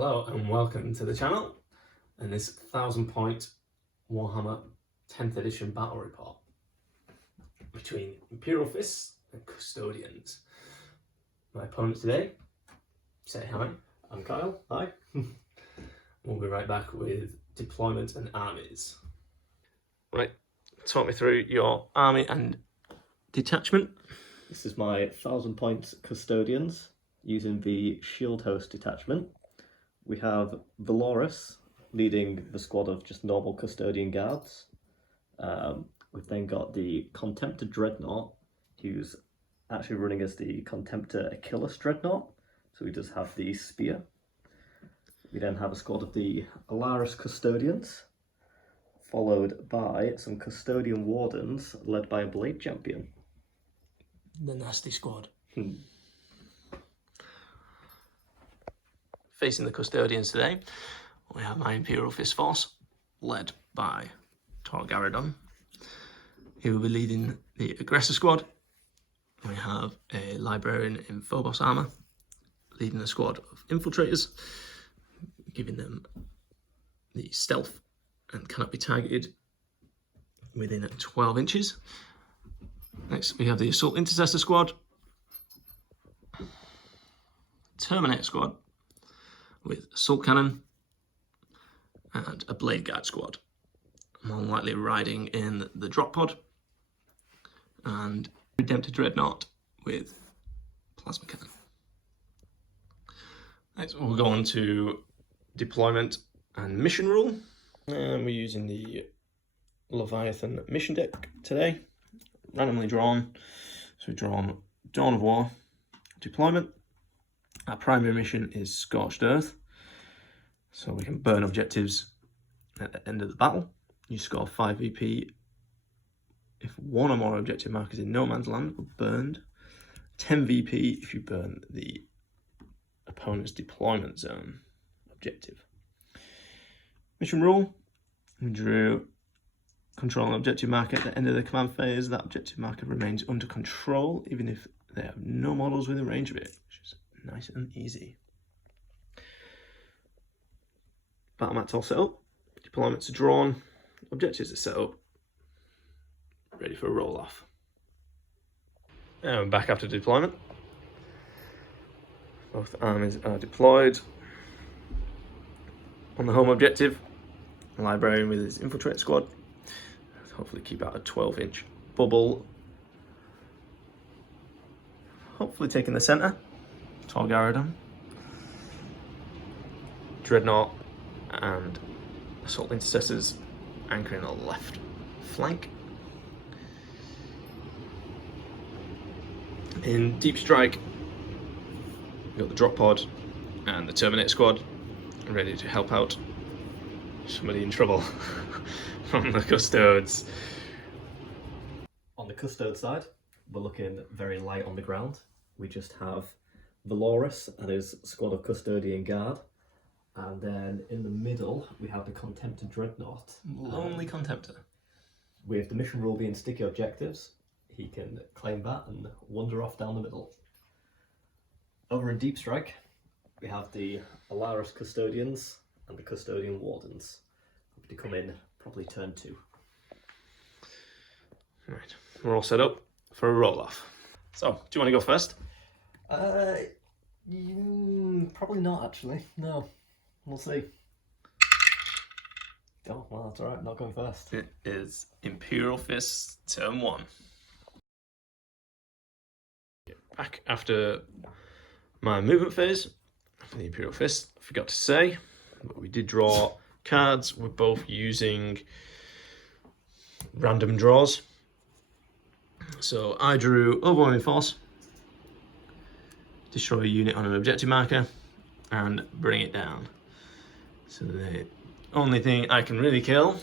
Hello and welcome to the channel and this 1000-point Warhammer 10th edition battle report between Imperial Fists and Custodians. My opponent today, say hi. I'm Kyle, hi. We'll be right back with deployment and armies. Right, talk me through your army and detachment. This is my 1000-point Custodians using the Shield Host detachment. We have Valorous leading the squad of just normal Custodian guards. We've then got the Contemptor Dreadnought, who's actually running as the Contemptor Achilles Dreadnought, so he does have the spear. We then have a squad of the Alaris Custodians, followed by some Custodian Wardens led by a Blade Champion. The nasty squad. Facing the Custodians today, we have my Imperial Fist force, led by Torgaradon. He will be leading the Aggressor squad. We have a Librarian in Phobos armour, leading a squad of Infiltrators, giving them the stealth and cannot be targeted within 12 inches. Next, we have the Assault Intercessor squad, Terminator squad, with Assault Cannon and a Blade Guard squad. More than likely riding in the Drop Pod, and Redemptor Dreadnought with Plasma Cannon. Next, we'll go on to deployment and mission rule. And we're using the Leviathan mission deck today, randomly drawn. So we've drawn Dawn of War, deployment. Our primary mission is Scorched Earth, so we can burn objectives at the end of the battle. You score 5 VP if one or more objective markers in no man's land were burned, 10 VP if you burn the opponent's deployment zone objective. Mission rule, we drew control an objective marker at the end of the command phase. That objective marker remains under control even if they have no models within range of it, which is nice and easy. Battle mats all set up, deployments are drawn, objectives are set up, ready for a roll off. Now we're back after deployment. Both armies are deployed. On the home objective, a Librarian with his Infiltrate squad. Hopefully keep out a 12-inch bubble. Hopefully taking the centre. Torgaradon, Dreadnought and Assault Intercessors anchoring on the left flank. In Deep Strike, we've got the Drop Pod and the Terminator squad ready to help out somebody in trouble from the Custodes. On the Custode side, we're looking very light on the ground. We just have Valorous and his squad of Custodian Guard, and then in the middle we have the Contemptor Dreadnought. Lonely Contemptor. With the mission rule being sticky objectives, he can claim that and wander off down the middle. Over in Deep Strike, we have the Alaris Custodians and the Custodian Wardens. Hope to come in probably turn 2. Right, we're all set up for a roll off. So, do you want to go first? Probably not actually, no. We'll see. Oh, well, that's alright, not going first. It is Imperial Fist, turn 1. Back after my movement phase, for the Imperial Fist, I forgot to say, but we did draw cards. We're both using random draws. So I drew Overwhelming Force, destroy a unit on an objective marker, and bring it down. So the only thing I can really kill,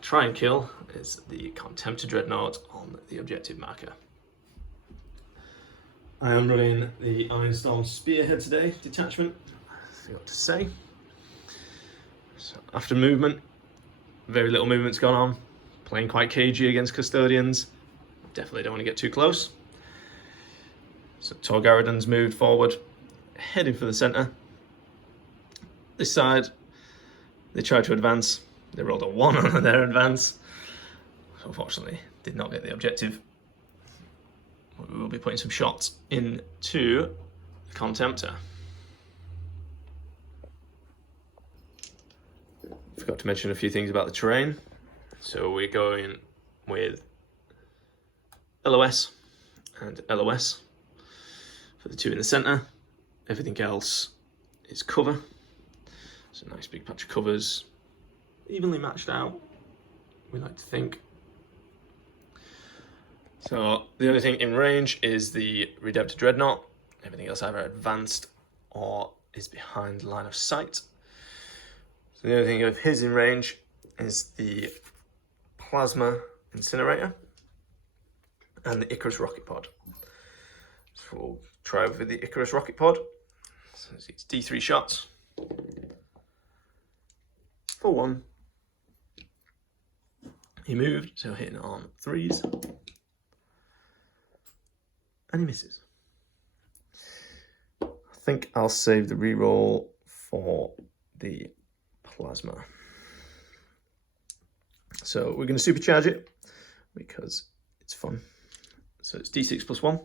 try and kill, is the Contemptor Dreadnought on the objective marker. I am running the Ironstorm Spearhead today, detachment, I forgot to say. So after movement, very little movement's gone on, playing quite cagey against Custodians, definitely don't want to get too close. So Torgaradon's moved forward, heading for the centre. This side, they tried to advance. They rolled a 1 on their advance. So unfortunately, did not get the objective. We will be putting some shots into the Contemptor. Forgot to mention a few things about the terrain. So we're going with LOS and LOS for the 2 in the centre. Everything else is cover. So a nice big patch of covers, evenly matched out, we like to think. So the only thing in range is the Redemptor Dreadnought. Everything else either advanced or is behind line of sight. So the only thing of his in range is the Plasma Incinerator and the Icarus Rocket Pod. So we'll try with the Icarus Rocket Pod. So it's D3 shots for 1. He moved, so hitting on 3s. And he misses. I think I'll save the reroll for the Plasma. So we're going to supercharge it because it's fun. So it's D6 plus 1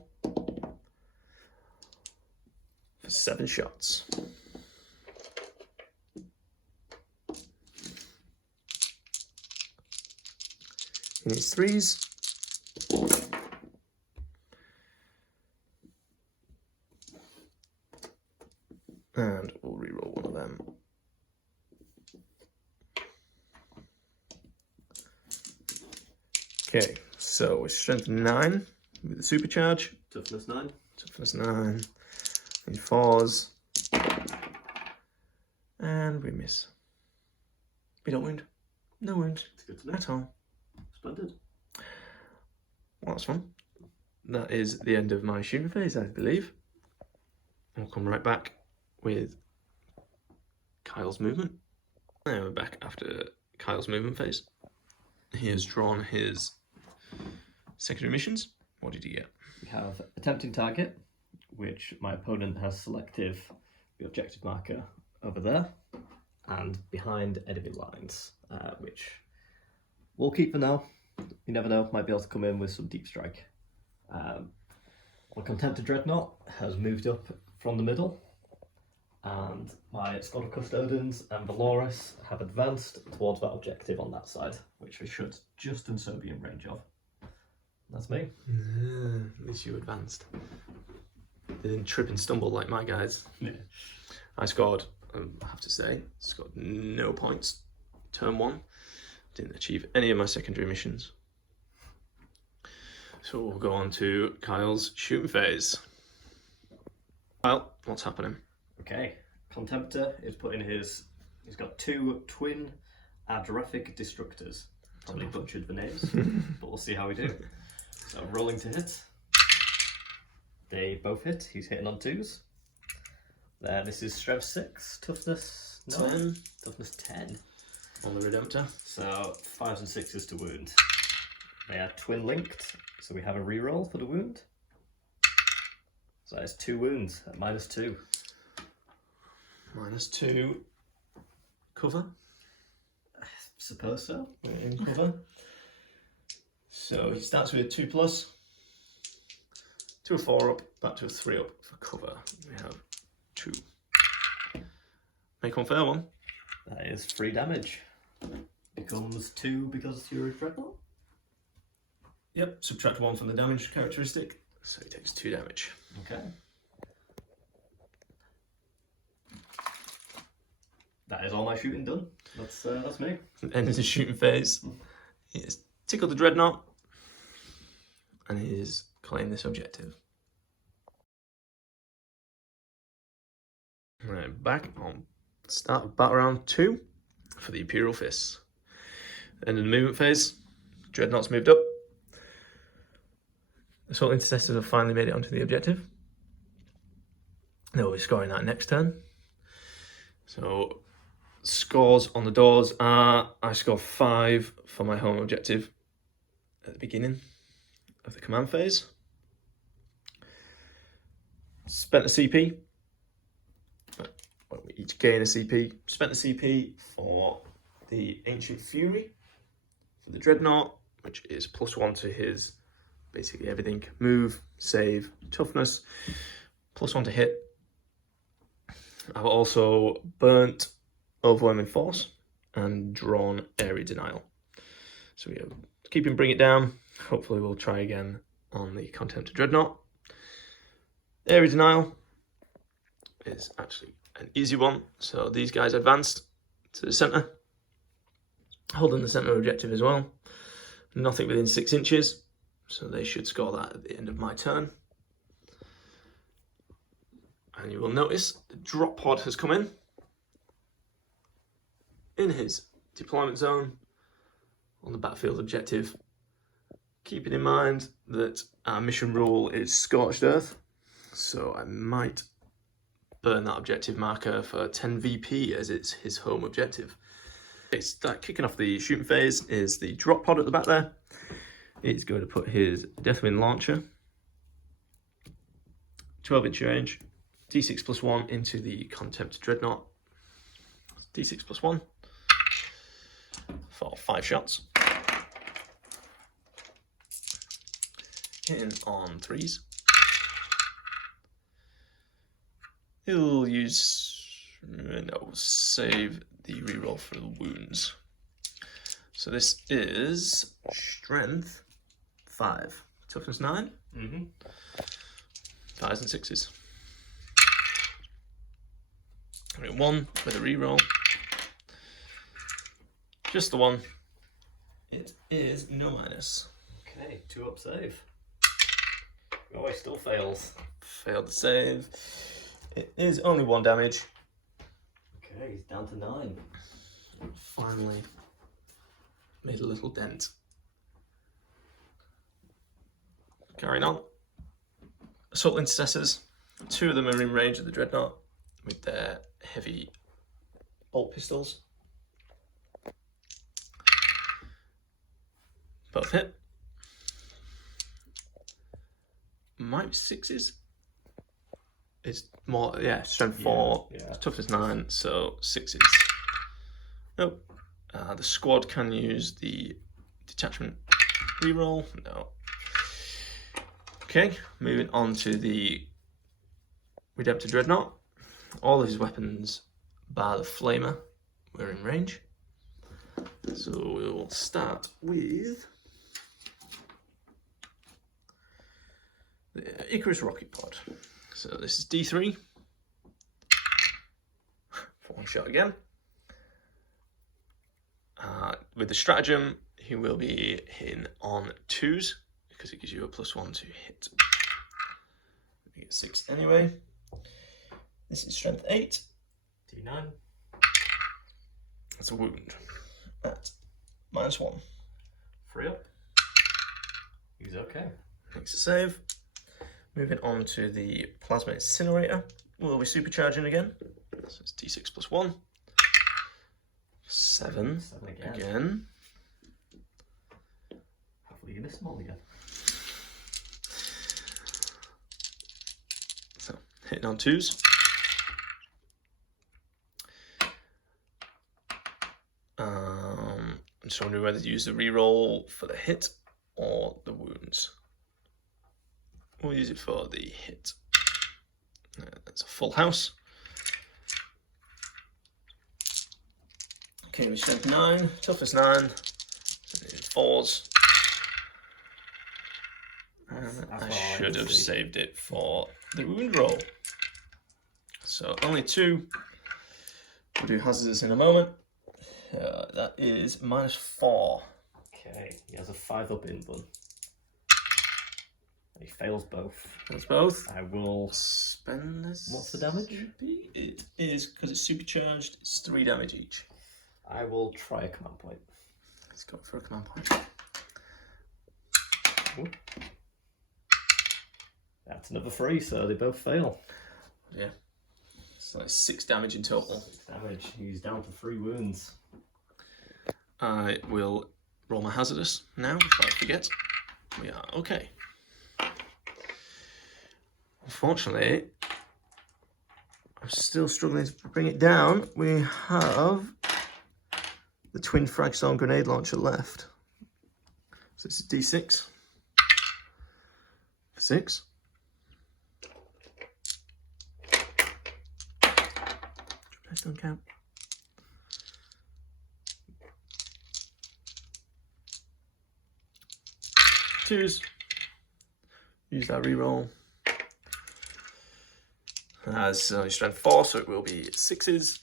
for 7 shots. He needs 3s. And we'll reroll one of them. Okay, so we're strength 9 with the supercharge. Toughness 9. Toughness 9. Need 4s. And we miss. We don't wound. No wound. It's good to know. At all. Splendid. Well, that's fun. That is the end of my shooting phase, I believe. I'll come right back with Kyle's movement. Now we're back after Kyle's movement phase. He has drawn his secondary missions. What did he get? We have attempting target, which my opponent has selected the objective marker over there, and behind enemy lines, which we'll keep for now. You never know, might be able to come in with some deep strike. My Contemptor Dreadnought has moved up from the middle, and my Squad of Custodians and Valorous have advanced towards that objective on that side, which we should just and so be in range of. That's me. At least you advanced. They didn't trip and stumble like my guys. Yeah. I scored, I have to say, scored no points. Turn 1. Didn't achieve any of my secondary missions. So we'll go on to Kyle's shooting phase. Kyle, what's happening? Okay, Contemptor is putting he's got 2 twin Adrephic Destructors. Probably butchered the names, but we'll see how we do. So rolling to hit. They both hit, he's hitting on 2s. This is strength 6, toughness 9, 10. toughness 10. On the Redemptor. So 5s and 6s to wound. They are twin linked, so we have a reroll for the wound. So that's 2 wounds at -2. -2. Cover. I suppose so. We're in cover. So he starts with a 2+, to a 4 up, back to a 3 up for cover. We have 2. Make one fair one. That is 3 damage. Becomes 2 because you're a Dreadnought? Yep, subtract 1 from the damage characteristic, so he takes 2 damage. Okay. That is all my shooting done. That's me. End of the shooting phase. He has tickled the Dreadnought, and he has claimed this objective. Right, back on start of battle round 2 for the Imperial Fists. End of the movement phase. Dreadnought's moved up. Assault Intercessors have finally made it onto the objective. They'll be scoring that next turn. So scores on the doors are, I score 5 for my home objective at the beginning of the command phase. Spent a CP. But when we each gain a CP. Spent the CP for the Ancient Fury, for the Dreadnought, which is +1 to his basically everything. Move, save, toughness, +1 to hit. I've also burnt Overwhelming Force and drawn Area Denial. So we keep him, bring it down. Hopefully we'll try again on the Contemptor Dreadnought. Area Denial is actually an easy one. So these guys advanced to the centre, holding the centre objective as well. Nothing within 6 inches, so they should score that at the end of my turn. And you will notice the drop pod has come in his deployment zone on the battlefield objective. Keeping in mind that our mission rule is Scorched Earth, so I might burn that objective marker for 10 VP as it's his home objective. It's kicking off the shooting phase is the drop pod at the back there. It's going to put his Deathwind launcher, 12-inch range, D6 +1 into the Contemptor Dreadnought. D6 +1 for 5 shots. Hitting on 3s. He'll save the reroll for the wounds. So this is Strength 5, Toughness 9, 5s and 6s. I mean, 1 with a reroll. Just the 1. It is no minus. Okay, 2 up save. Oh, he still fails. Failed the save. It is only 1 damage. Okay, he's down to 9. Finally made a little dent. Carrying on. Assault Intercessors. 2 of them are in range of the Dreadnought with their heavy bolt pistols. Both hit. Might be 6s. It's more, yeah, strength 4, toughness 9, so 6s. Nope. The squad can use the detachment reroll. No. Okay, moving on to the Redemptor Dreadnought. All of his weapons, bar the Flamer, were in range. So we'll start with the Icarus Rocket Pod. So this is D3 for 1 shot again. With the stratagem, he will be hitting on 2s because it gives you a +1 to hit. You get 6 anyway. This is strength 8. D9. That's a wound at -1. 3 up. He's okay. Makes a save. Moving on to the Plasma Incinerator. We'll be supercharging again. So it's D6 +1. 7 again. Hopefully you miss them all again. So hitting on 2s. I'm just wondering whether to use the reroll for the hit or the wounds. We'll use it for the hit. That's a full house. Okay, we strength 9, toughness 9, 4s. And I should have saved it for the wound roll. So only 2. We'll do hazardous in a moment. That is -4. Okay, he has a 5 up in one. He fails both. Fails both. I will spend this. What's the damage? It is, because it's supercharged, it's 3 damage each. I will try a command point. Let's go for a command point. Ooh. That's another 3, so they both fail. Yeah. So that's 6 damage in total. 6 damage. He's down to 3 wounds. I will roll my hazardous now before I forget. We are okay. Unfortunately, I'm still struggling to bring it down. We have the twin Fragstorm grenade launcher left. So this is D6 for 6. Dice don't count. Twos. Use that reroll. As only strength 4, so it will be 6s.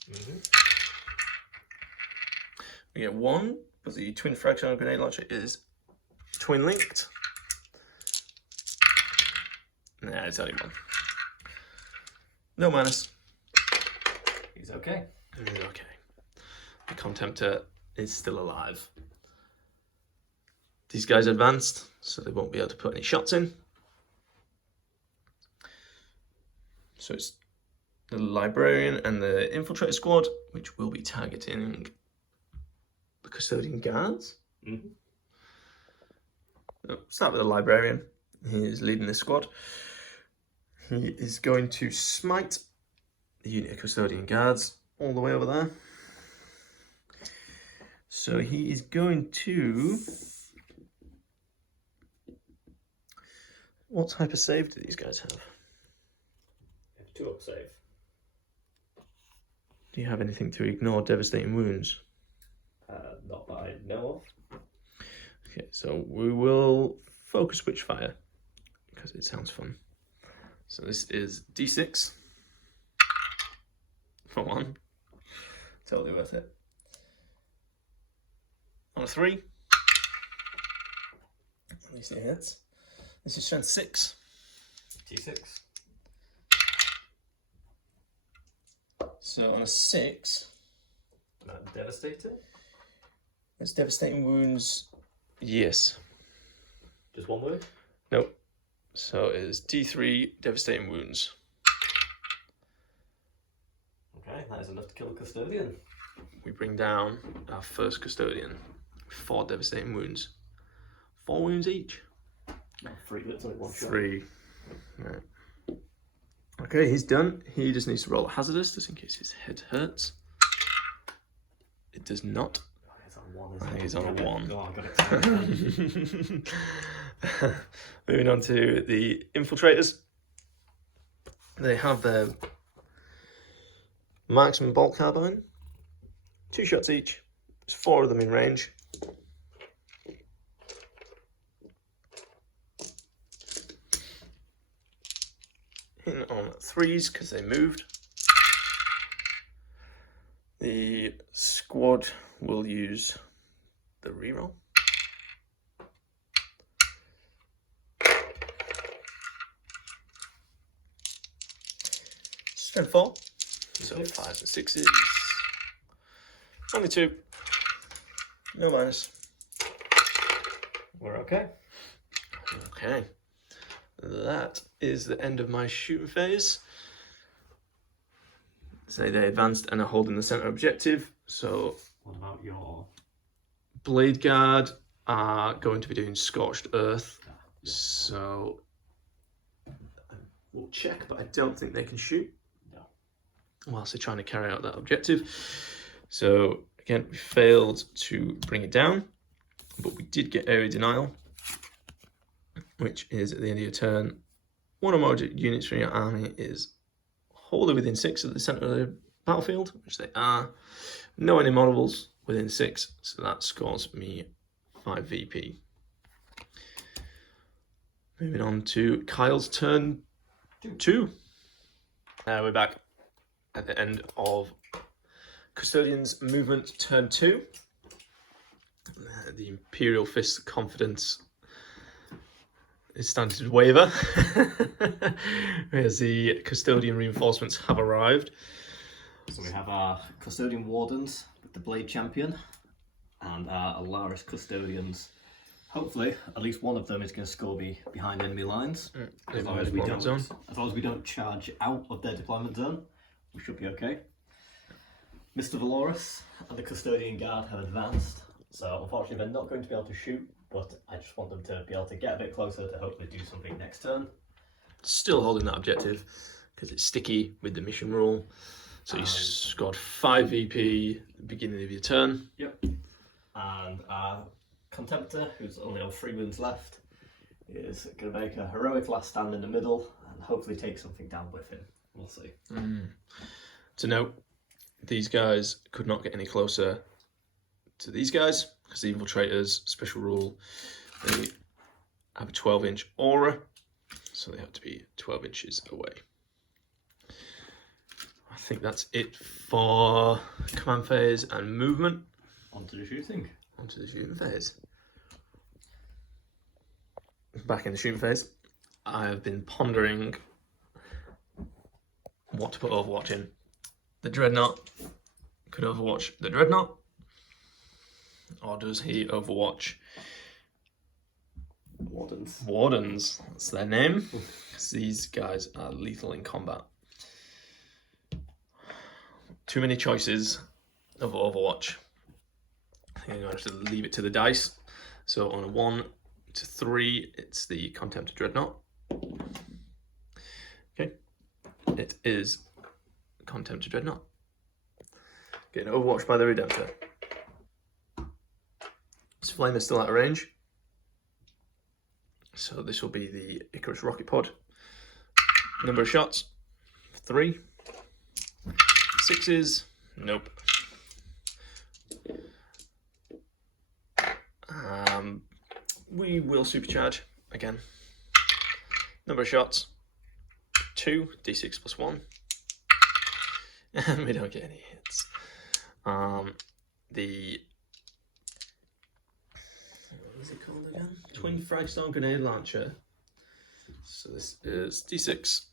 We get 1, but the twin Fragstorm grenade launcher is twin linked. Nah, it's only 1. No minus. He's okay. He's okay. The Contemptor is still alive. These guys advanced, so they won't be able to put any shots in. So it's the Librarian and the Infiltrator squad, which will be targeting the Custodian guards. Start with the Librarian. He is leading this squad. He is going to smite the unit of Custodian guards all the way over there. So he is going to... What type of save do these guys have? 2-up save. Do you have anything to ignore devastating wounds? Not that I know of. Okay, so we will focus Witchfire because it sounds fun. So this is D6 for 1. Totally worth it. On a 3. At least it hits. This is strength 6. T6. So on a 6, Devastating? it's devastating wounds. Yes. Just 1 wound? Nope. So it is D3 devastating wounds. Okay, that is enough to kill a Custodian. We bring down our first Custodian. 4 devastating wounds. 4 wounds each. 3, but it's only 1 shot. 3. Right. Okay, he's done. He just needs to roll a hazardous just in case his head hurts. It does not. Oh, he's on 1, I isn't think he? he's on a 1. Oh, I got it. Moving on to the Infiltrators. They have their marksman bolt carbine. 2 shots each. There's 4 of them in range. Hitting on 3s because they moved. The squad will use the reroll. Strength 4. So 5s and 6s. Only 2. No minus. We're okay. Okay. That is the end of my shooting phase. Say they advanced and are holding the center objective. So What about your... Blade Guard are going to be doing Scorched Earth. So we'll check, but I don't think they can shoot. No. Whilst they're trying to carry out that objective. So again, we failed to bring it down, but we did get area denial, which is at the end of your turn, 1 or more units from your army is wholly within 6 of the centre of the battlefield, which they are. No any models within 6, so that scores me 5 VP. Moving on to Kyle's turn 2. We're back at the end of Custodian's movement turn 2. The Imperial Fist's confidence is starting to waver as the Custodian reinforcements have arrived. So we have our Custodian Wardens with the Blade Champion and our Alaris Custodians. Hopefully, at least one of them is going to score me behind enemy lines. As long as we don't charge out of their deployment zone, we should be okay. Mr. Valoris and the Custodian Guard have advanced, so unfortunately they're not going to be able to shoot, but I just want them to be able to get a bit closer to hopefully do something next turn. Still holding that objective. because it's sticky with the mission rule. So you scored 5 VP at the beginning of your turn. Yep. And our Contemptor, who's only on 3 wounds left, is going to make a heroic last stand in the middle and hopefully take something down with him. We'll see. To note, these guys could not get any closer to these guys because the Infiltrators, special rule, they have a 12-inch aura, so they have to be 12 inches away. I think that's it for command phase and movement. Onto the shooting. Onto the shooting phase. Back in the shooting phase, I have been pondering what to put Overwatch in. The Dreadnought. Could Overwatch the Dreadnought? Or does he Overwatch Wardens? Wardens, that's their name. Because these guys are lethal in combat. Too many choices of Overwatch. I think I'm going to have to leave it to the dice. So on a 1 to 3, it's the Contemptor Dreadnought. Okay, it is Contemptor Dreadnought. Getting Overwatched by the Redemptor. This flame is still out of range. So this will be the Icarus Rocket Pod. Number of shots, 3. 6s, nope. We will supercharge again. Number of shots, 2, d6 plus 1. And we don't get any hits. What is it called again? Twin Fragstone Grenade Launcher. So this is d6.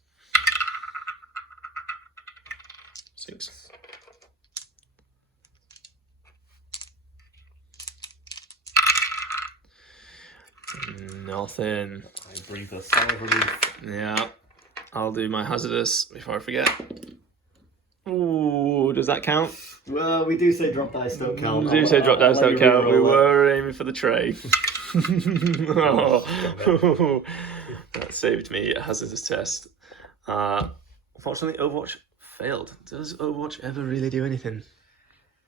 6. Nothing. I breathe a sigh of relief. Yeah. I'll do my hazardous before I forget. Ooh, does that count? Well, we do say drop dice don't count. We do say drop dice don't count. We were aiming for the tray. Oh, that saved me a hazardous test. Unfortunately, Overwatch failed. Does Overwatch ever really do anything?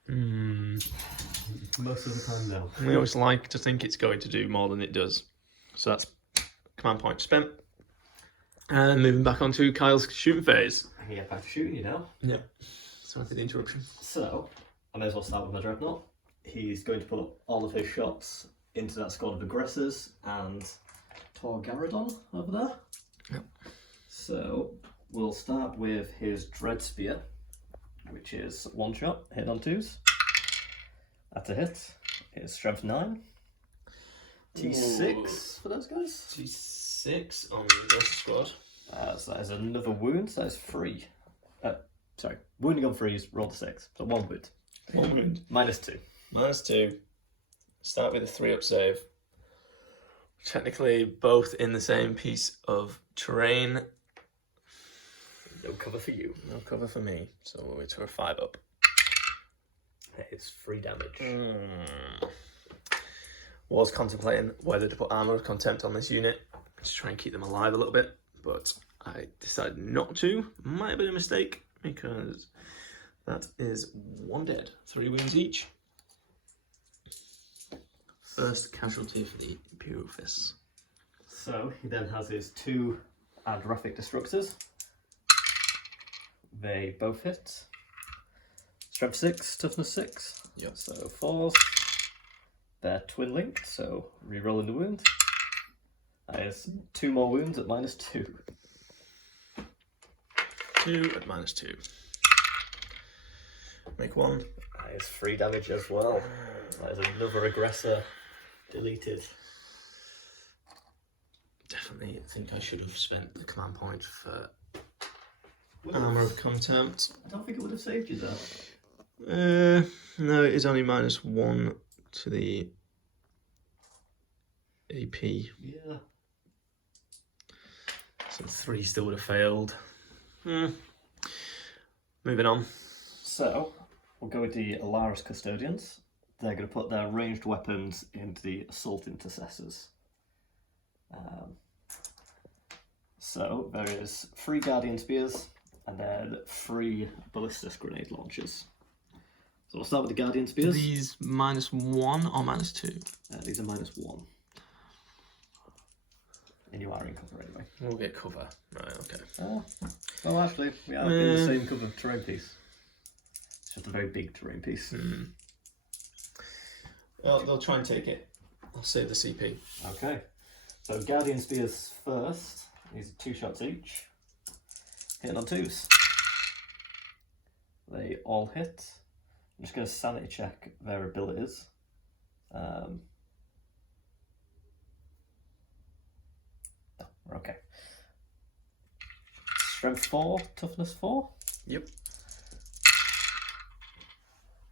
Most of the time, no. We always like to think it's going to do more than it does. So that's command point spent. And moving back onto Kyle's shooting phase. I can get back to shooting you now. Yep. Sorry for the interruption. So, I may as well start with my Dreadnought. He's going to put up all of his shots into that squad of aggressors and Torgaradon over there. Yep. So, we'll start with his Dread Spear, which is 1 shot, hit on 2s. That's a hit. It's strength 9. T6 for those guys. T6 on the Ghost Squad. So that is another wound, so that's 3. Sorry, wounding on 3s, roll to 6. So 1 wound. 1 wound. -2. -2. Start with a 3-up save. Technically both in the same piece of terrain. No cover for you. No cover for me. So we'll wait for a 5-up. It's 3 damage. Was contemplating whether to put Armour of Contempt on this unit to try and keep them alive a little bit, but I decided not to. Might have been a mistake because that is 1 dead, 3 wounds each. First casualty for the Imperial Fists. So he then has his 2 Adraphic Destructors. They both hit. Strength 6, toughness 6. Yep. So 4s. They're twin linked, so re-rolling the wound. That is 2 more wounds at -2. 2 at -2. Make 1. That is 3 damage as well. That is another aggressor deleted. Definitely think I should have spent the command point for Armour of Contempt. I don't think it would have saved you though. No, it is only -1 to the AP. Yeah. So 3 still would have failed. Moving on. So, we'll go with the Alaris Custodians. They're going to put their ranged weapons into the Assault Intercessors. So there is 3 Guardian Spears and then 3 Ballistus Grenade Launchers. So we'll start with the Guardian Are Spears. these -1 or -2? These are -1. And you are in cover anyway. We'll get cover. Right, okay. Well, actually, we are in the same cover terrain piece. It's just a very big terrain piece. Well, they'll try and take it. I'll save the CP. Okay. So Guardian Spears first. These are 2 shots each. Hitting on 2s. They all hit. I'm just going to sanity check their abilities. Okay. Strength 4, toughness 4. Yep.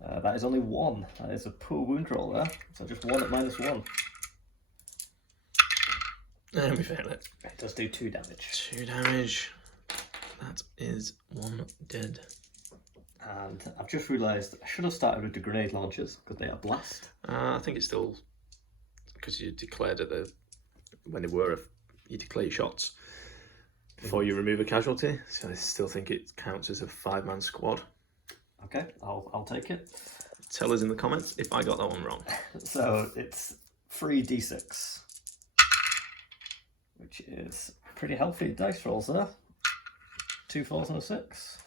That is only 1. That is a poor wound roll there. So just 1 at -1. And we fail it. It does do 2 damage. 2 damage. That is 1 dead. And I've just realised I should have started with the grenade launchers because they are blast. I think it's still because you declared at when they were you declare your shots before you remove a casualty. So I still think it counts as a 5-man squad. Okay, I'll take it. Tell us in the comments if I got that one wrong. So it's 3d6, which is pretty healthy dice rolls there. 2 4s and a 6.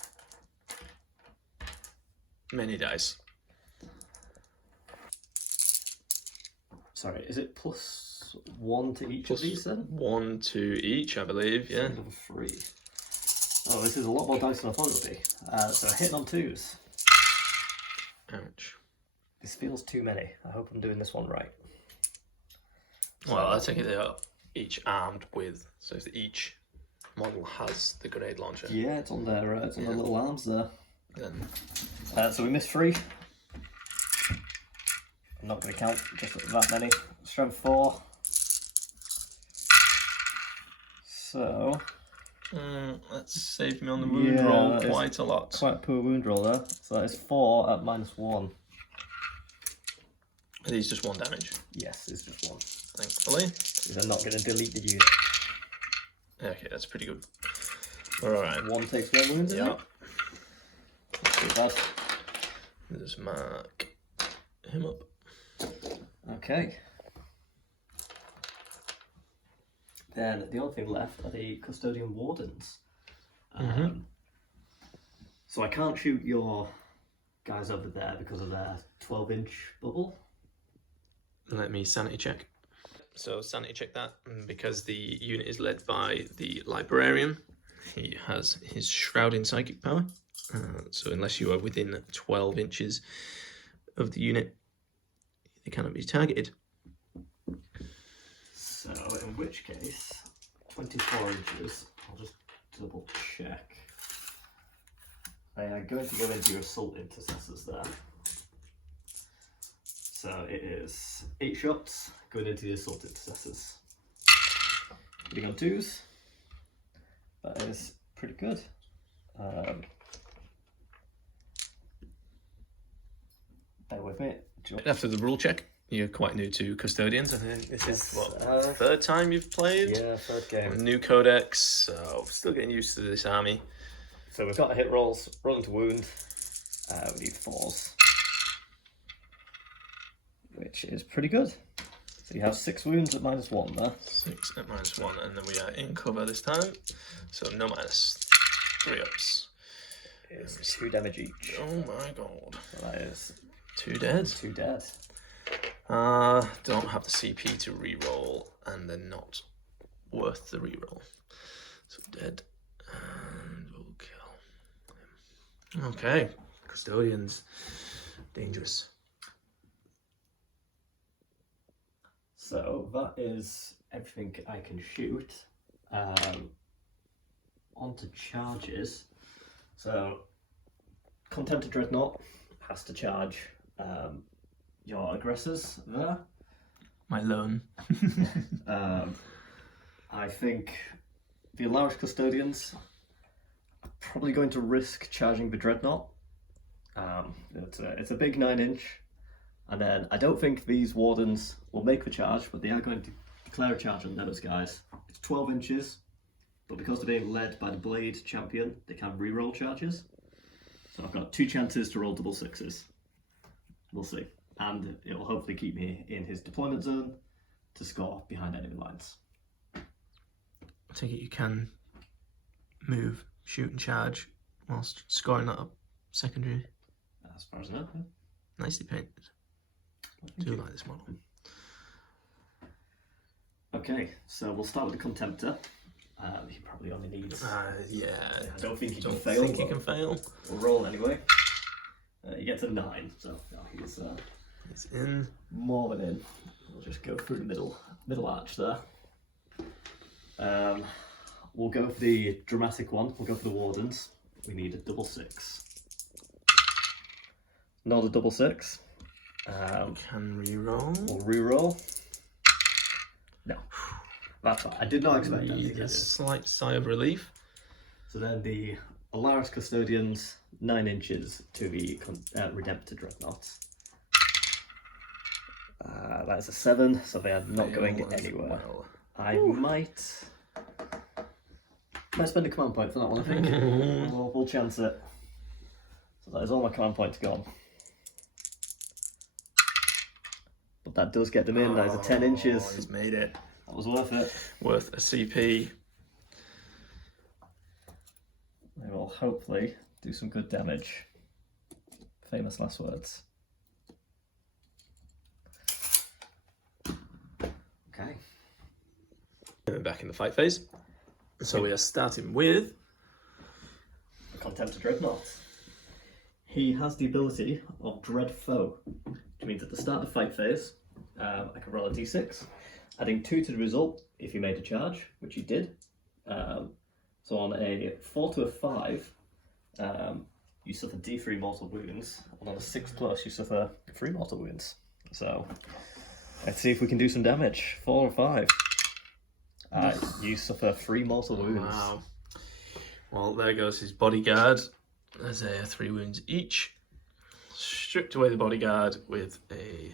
Many dice. Sorry, is it +1 to each Plus of these then? 1 to each, I believe. Yeah. Number 3. Oh, this is a lot more dice than I thought it would be. So hitting on 2s. Ouch. This feels too many. I hope I'm doing this one right. Well, I think they are each armed with, so if each model has the grenade launcher. Yeah, it's on their little arms there. Then So we missed 3. I'm not going to count just that many. Strength 4. So that saved me on the wound roll quite a lot. Quite a poor wound roll there. So that is 4 at -1. Are these just 1 damage? Yes, it's just 1. Thankfully. These are not going to delete the unit. Okay, that's pretty good. Alright. 1 takes 1 wound. Yeah. Not too bad. Let's mark him up. Okay. Then the only thing left are the Custodian Wardens. So I can't shoot your guys over there because of their 12-inch bubble. Let me sanity check. So sanity check that, because the unit is led by the Librarian. He has his shrouding psychic power. So unless you are within 12 inches of the unit, they cannot be targeted. So in which case, 24 inches, I'll just double check. They are going to go into your assault intercessors there. So it is 8 shots going into the assault intercessors. Hitting on 2s. That is pretty good. Bear with me. After the rule check, you're quite new to Custodians. I think this is what, third time you've played? Yeah, third game. New codex, so still getting used to this army. So we've got hit rolls, rolling to wound. We need 4s, which is pretty good. So you have 6 wounds at -1 there. 6 at -1, and then we are in cover this time. So no minus. 3 ups. It's 2 damage each. Oh my god. So that is 2 dead. 2 dead. Don't have the CP to re-roll, and they're not worth the re-roll. So dead, and we'll kill him. Okay, Custodians, dangerous. So that is everything I can shoot. On to charges. So Contemptor Dreadnought has to charge your aggressors there. My loan. I think the Alaric Custodians are probably going to risk charging the Dreadnought. It's a big 9-inch, and then I don't think these Wardens will make the charge, but they are going to declare a charge on those guys. It's 12 inches, but because they're being led by the Blade champion, they can reroll charges. So I've got 2 chances to roll double 6s. We'll see. And it will hopefully keep me in his deployment zone to score behind enemy lines. I take it you can move, shoot and charge whilst scoring that up secondary. As far as I know. Yeah. Nicely painted. Do like this model. Okay, so we'll start with the Contemptor. He probably only needs... Yeah. I don't think he can Don't fail. think he can fail. We'll roll anyway. He gets a 9, so no, he's in. more than in. We'll just go through the middle arch there. We'll go for the dramatic one. We'll go for the Wardens. We need a double 6. Not a double 6. Can reroll. We'll reroll. No. That's fine. I did not expect that to A get it. slight sigh of relief. So then the Alaris Custodians, 9 inches to the Redemptor Dreadnoughts. That is a 7, so they are not going anywhere. Well. I might spend a command point for that one, I think. We'll chance it. So that is all my command points gone. But that does get them in. That is a 10 inches. He's made it. That was worth it. Worth a CP. They will hopefully do some good damage. Famous last words. Okay. Back in the fight phase. So we are starting with Contemptor Dreadnought. He has the ability of Dread Foe, which means at the start of the fight phase, I can roll a d6, adding 2 to the result if he made a charge, which he did. So on a 4 to a 5, you suffer d3 mortal wounds, and on a 6+, you suffer 3 mortal wounds. So let's see if we can do some damage. 4 or 5. You suffer 3 mortal wounds. Wow. Well, there goes his bodyguard. There's 3 wounds each. Stripped away the bodyguard with a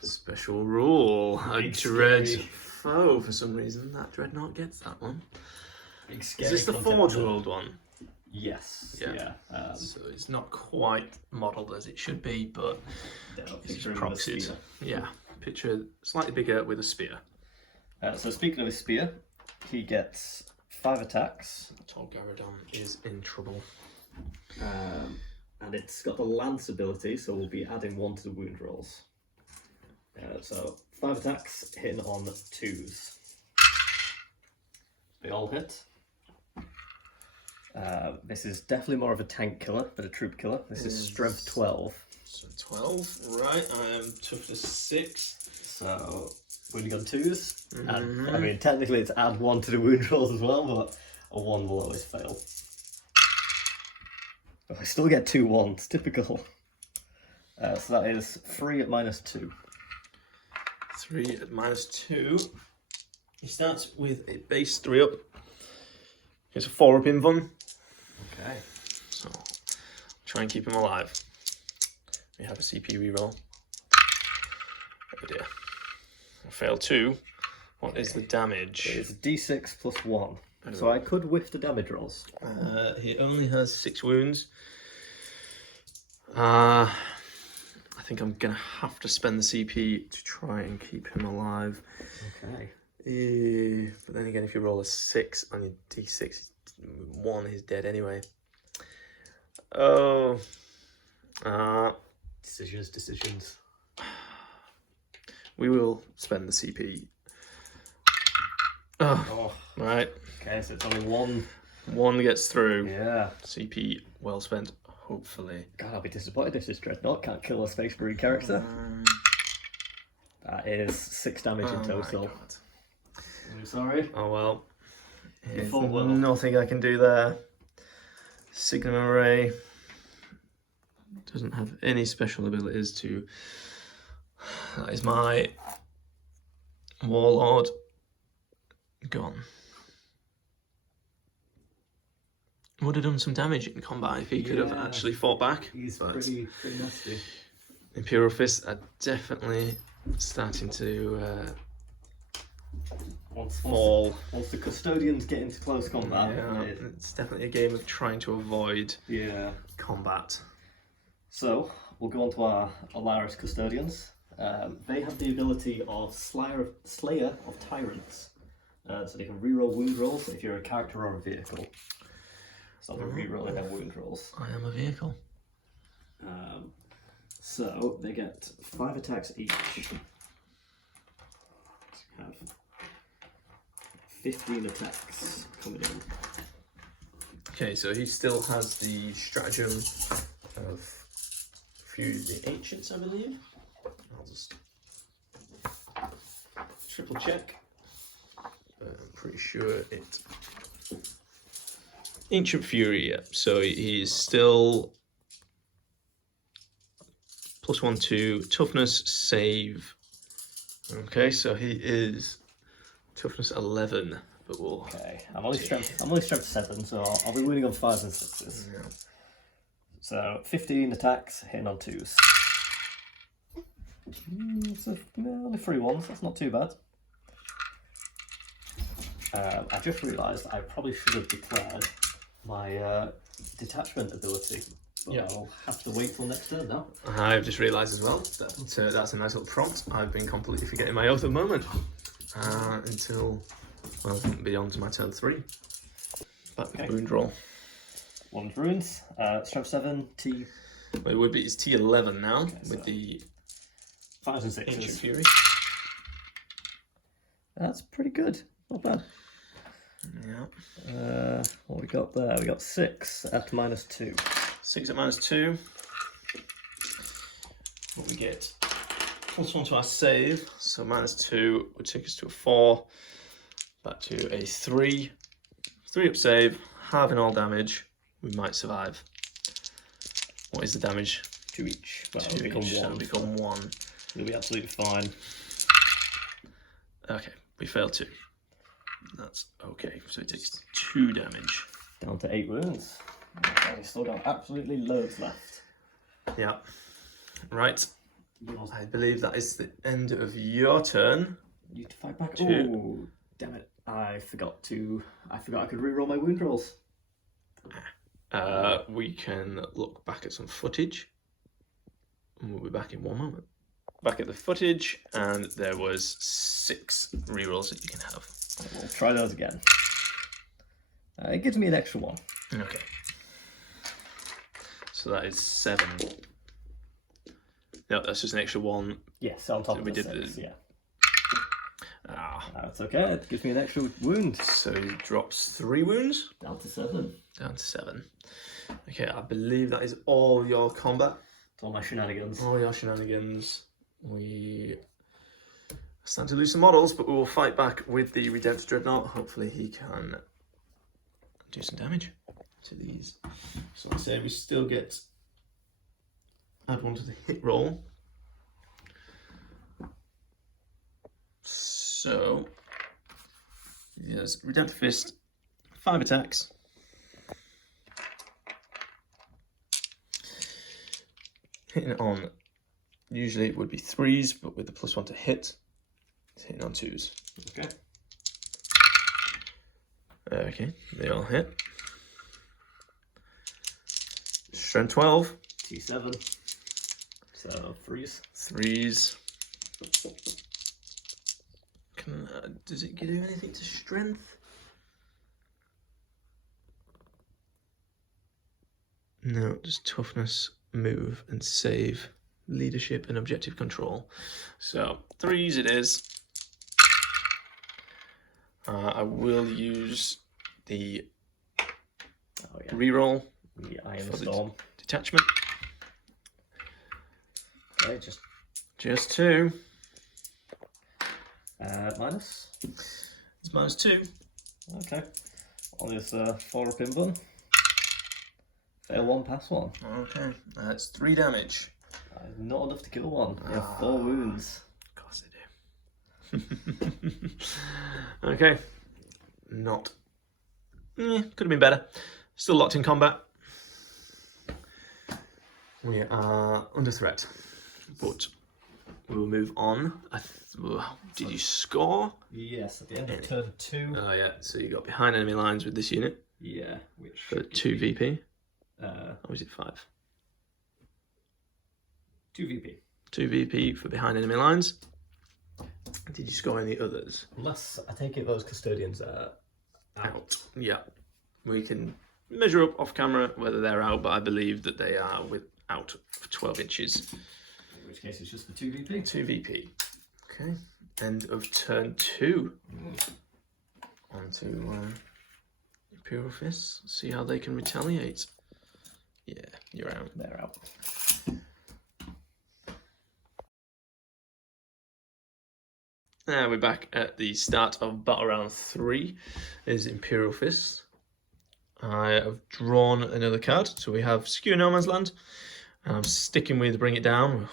special rule. A dread foe for some reason. That Dreadnought gets that one. Is this the Forge World one? Yes. Yeah. So it's not quite modelled as it should be, but it's proxied. Yeah. Picture slightly bigger with a spear. So speaking of his spear, he gets 5 attacks. Tall Garadon is in trouble. And it's got the Lance ability, so we'll be adding 1 to the wound rolls. So 5 attacks, hitting on 2s. They all hit. This is definitely more of a tank killer than a troop killer. This is strength 12. So 12, right. I am tough to 6. So wounding on 2s. And, I mean, technically it's add 1 to the wound rolls as well, but a 1 will always fail. I still get 2 1s, typical. So that is 3 at -2. 3 at -2. He starts with a base 3 up. Gets a 4 up in Vun. Okay. So try and keep him alive. We have a CP reroll. Oh dear. I failed 2. What is the damage? It's d6 plus 1. So I could whiff the damage rolls. He only has 6 wounds. I think I'm going to have to spend the CP to try and keep him alive. Okay. But then again, if you roll a 6 on your d6, 1 is dead anyway. Oh. Decisions. We will spend the CP. Oh, right. Okay, so it's only 1. 1 gets through. Yeah. CP well spent, hopefully. God, I'll be disappointed if this Dreadnought can't kill a Space Marine character. That is 6 damage in total. I'm sorry. Oh well. There's full well. nothing I can do there. Signum Array doesn't have any special abilities to... That is my Warlord gone. Would have done some damage in combat if he could have actually fought back. He's pretty nasty. Imperial fists are definitely starting to fall. Once the custodians get into close combat, Yeah, it's definitely a game of trying to avoid combat. So we'll go on to our Alaris custodians. They have the ability of Slayer of Tyrants. So they can reroll wound rolls if you're a character or a vehicle. So they're rerolling their wound rolls. I am a vehicle. So they get 5 attacks each. Have 15 attacks coming in. Okay, so he still has the stratagem of fuse the ancients, I believe. I'll just triple check. I'm pretty sure it. Ancient Fury, yeah. So he's still +1 to toughness, save. Okay, so he is toughness 11, but we'll. Okay, I'm only strength 7, so I'll be winning on 5s and 6s. Yeah. So 15 attacks, hitting on 2s. It's only 3 ones. That's not too bad. I just realised I probably should have declared my detachment ability. But I'll have to wait till next turn now. I've just realised as well that that's a nice little prompt. I've been completely forgetting my oath of moment until beyond to my turn 3. Back with wound roll. 1 runes. Strength 7. T. Well, it would be it's T11 now with the 5s and 6s. Ancient Fury. That's pretty good. Not bad. Yeah. What we got there? We got 6 at -2. 6 at -2. What we get? +1 to our save, so -2 would take us to a 4. Back to a 3. 3 up save, halving all damage. We might survive. What is the damage? 2 each. Well, 2 become each, 1. so it'll become 1. It'll be absolutely fine. Okay, we failed 2. That's okay, so it takes 2 damage. Down to 8 wounds. Okay, we've still got absolutely loads left. Yeah. Right. I believe that is the end of your turn. You have to fight back. Oh, damn it! I forgot I could reroll my wound rolls. We can look back at some footage. And we'll be back in one moment. Back at the footage, and there was 6 rerolls that you can have. We'll try those again. It gives me an extra 1. Okay. So that is 7. No, that's just an extra 1. Yes, on top So of we the did 6, yeah. That's okay. It gives me an extra wound. So he drops 3 wounds. Down to 7. Down to 7. Okay, I believe that is all your combat. It's all my shenanigans. All your shenanigans. We are starting to lose some models, but we will fight back with the Redemptor Dreadnought. Hopefully he can do some damage to these. So I say we still get add 1 to the hit roll. So yes, Redemptor Fist, 5 attacks. Hitting on, usually it would be 3s, but with the +1 to hit, it's hitting on 2s. Okay. Okay, they all hit. Strength 12. T7. So 3s. 3s. Does it do anything to strength? No, just toughness, move, and save, leadership, and objective control. So 3s it is. I will use the reroll The Iron for Storm. the detachment. Okay, Just 2. minus. It's -2. Okay. On this 4 up in bun. Fail 1, pass 1. Okay, that's 3 damage. Not enough to kill 1. You have 4 wounds. Of course they do. Okay. Not. Could have been better. Still locked in combat. We are under threat. But we'll move on. Did you score? Yes, at the end of turn 2. Oh yeah, so you got behind enemy lines with this unit. Yeah, which For 2 VP. Or was it 5? 2 VP. 2 VP for behind enemy lines. Did you score any others? Unless I take it those custodians are out. Yeah. We can measure up off camera whether they're out, but I believe that they are out for 12 inches. In which case it's just the 2 VP. 2 VP. Okay. End of turn 2. On to Imperial Fists. See how they can retaliate. Yeah, you're out. They're out. Now we're back at the start of battle round 3. Is Imperial Fists. I have drawn another card, so we have Secure No Man's Land. I'm sticking with Bring It Down,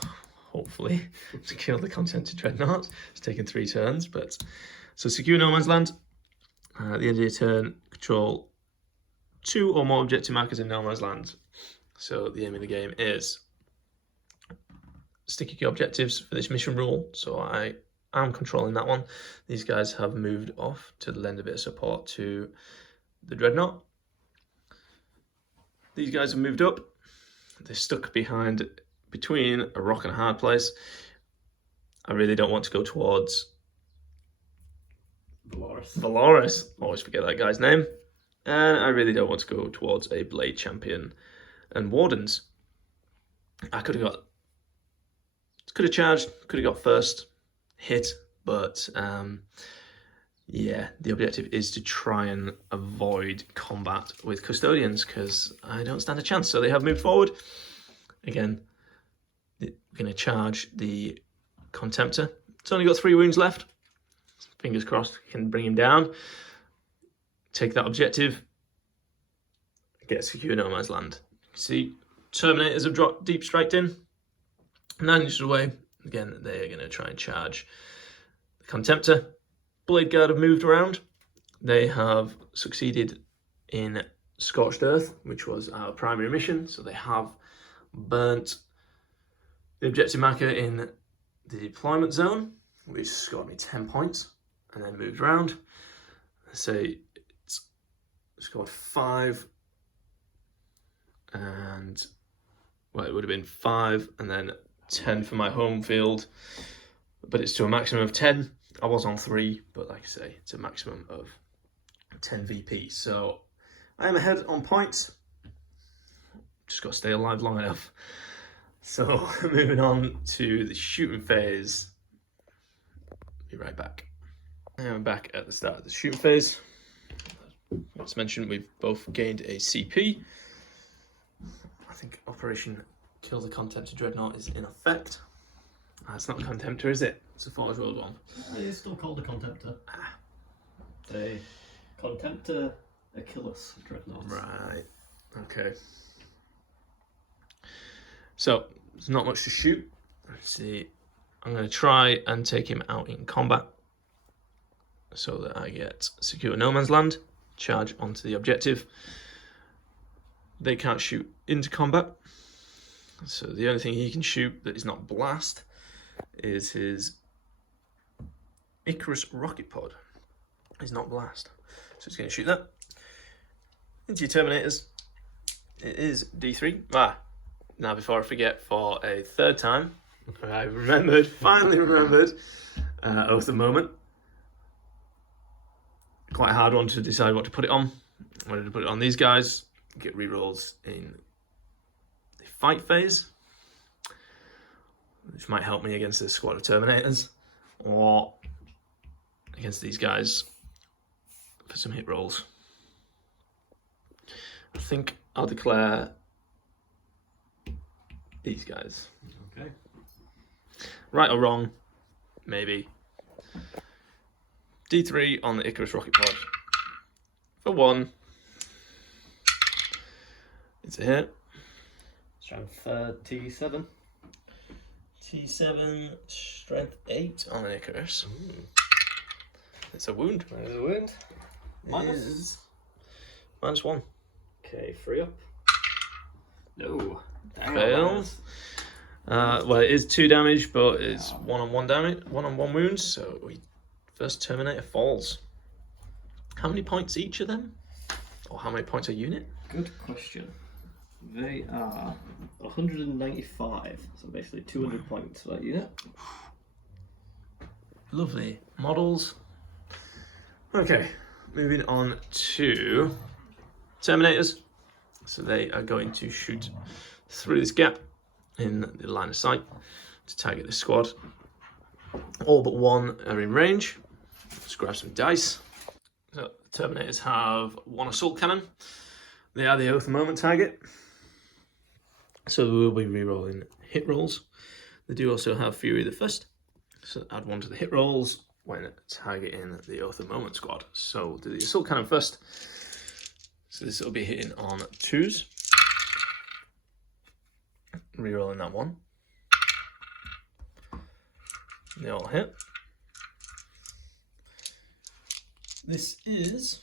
hopefully, to kill the Contemptor Dreadnought. It's taken 3 turns, but so Secure No Man's Land. At the end of your turn, control 2 or more objective markers in No Man's Land. So the aim of the game is sticky key objectives for this mission rule. So I'm controlling that one. These guys have moved off to lend a bit of support to the Dreadnought. These guys have moved up. They're stuck between a rock and a hard place. I really don't want to go towards Valoris. Always forget that guy's name. And I really don't want to go towards a Blade Champion and Wardens. I could have charged, could have got first hit, but yeah, the objective is to try and avoid combat with Custodians because I don't stand a chance. So they have moved forward. Again, they're going to charge the Contemptor. It's only got 3 wounds left. Fingers crossed, can bring him down. Take that objective. Get Secure No Man's Land. See, Terminators have dropped deep striked in. 9 inches away. Again, they're going to try and charge the Contemptor. Blade Guard have moved around. They have succeeded in Scorched Earth, which was our primary mission. So they have burnt the objective marker in the deployment zone, which scored me 10 points, and then moved around. Say it's scored 5, and well, it would have been 5 and then 10 for my home field, but it's to a maximum of 10. I was on 3, but like I say, it's a maximum of 10 VP. So I am ahead on points. Just got to stay alive long enough. So moving on to the shooting phase. Be right back. Now I'm back at the start of the shooting phase. As mentioned, we've both gained a CP. I think Operation Kill the Contemptor Dreadnought is in effect. It's not a Contemptor, is it? It's a Forge World one. It is still called a Contemptor. A Contemptor Achilles Dreadnought. Right. Okay. So there's not much to shoot. Let's see. I'm going to try and take him out in combat so that I get Secure No Man's Land, charge onto the objective. They can't shoot into combat. So the only thing he can shoot that is not blast is his Icarus rocket pod. It's not blast. So he's going to shoot that. Into your Terminators. It is D3. Now before I forget, for a 3rd time, I remembered, finally remembered, Oath of Moment. Quite a hard one to decide what to put it on. I wanted to put it on these guys, get rerolls in the fight phase, which might help me against this squad of Terminators, or against these guys for some hit rolls. I think I'll declare these guys. Okay. Right or wrong, maybe. D3 on the Icarus rocket pod. For 1. It's a hit. Strength T7. T7, strength 8 on an Icarus. Ooh. It's a wound. There's a wound. Minus -1. Okay, 3 up. No. Fails. Well, it is 2 damage, but it's 1-on-1 damage, 1-on-1 wounds. So we first Terminator falls. How many points each of them, or how many points a unit? Good question. They are 195, so basically 200 points for that unit. Lovely models. Okay, moving on to Terminators. So they are going to shoot through this gap in the line of sight to target the squad. All but one are in range. Let's grab some dice. So Terminators have 1 assault cannon. They are the Oath of Moment target. So we will be re-rolling hit rolls. They do also have Fury the First. So add 1 to the hit rolls when targeting the Oath of Moment squad. So we'll do the assault cannon first. So this will be hitting on 2s. Re-rolling that 1. They all hit. This is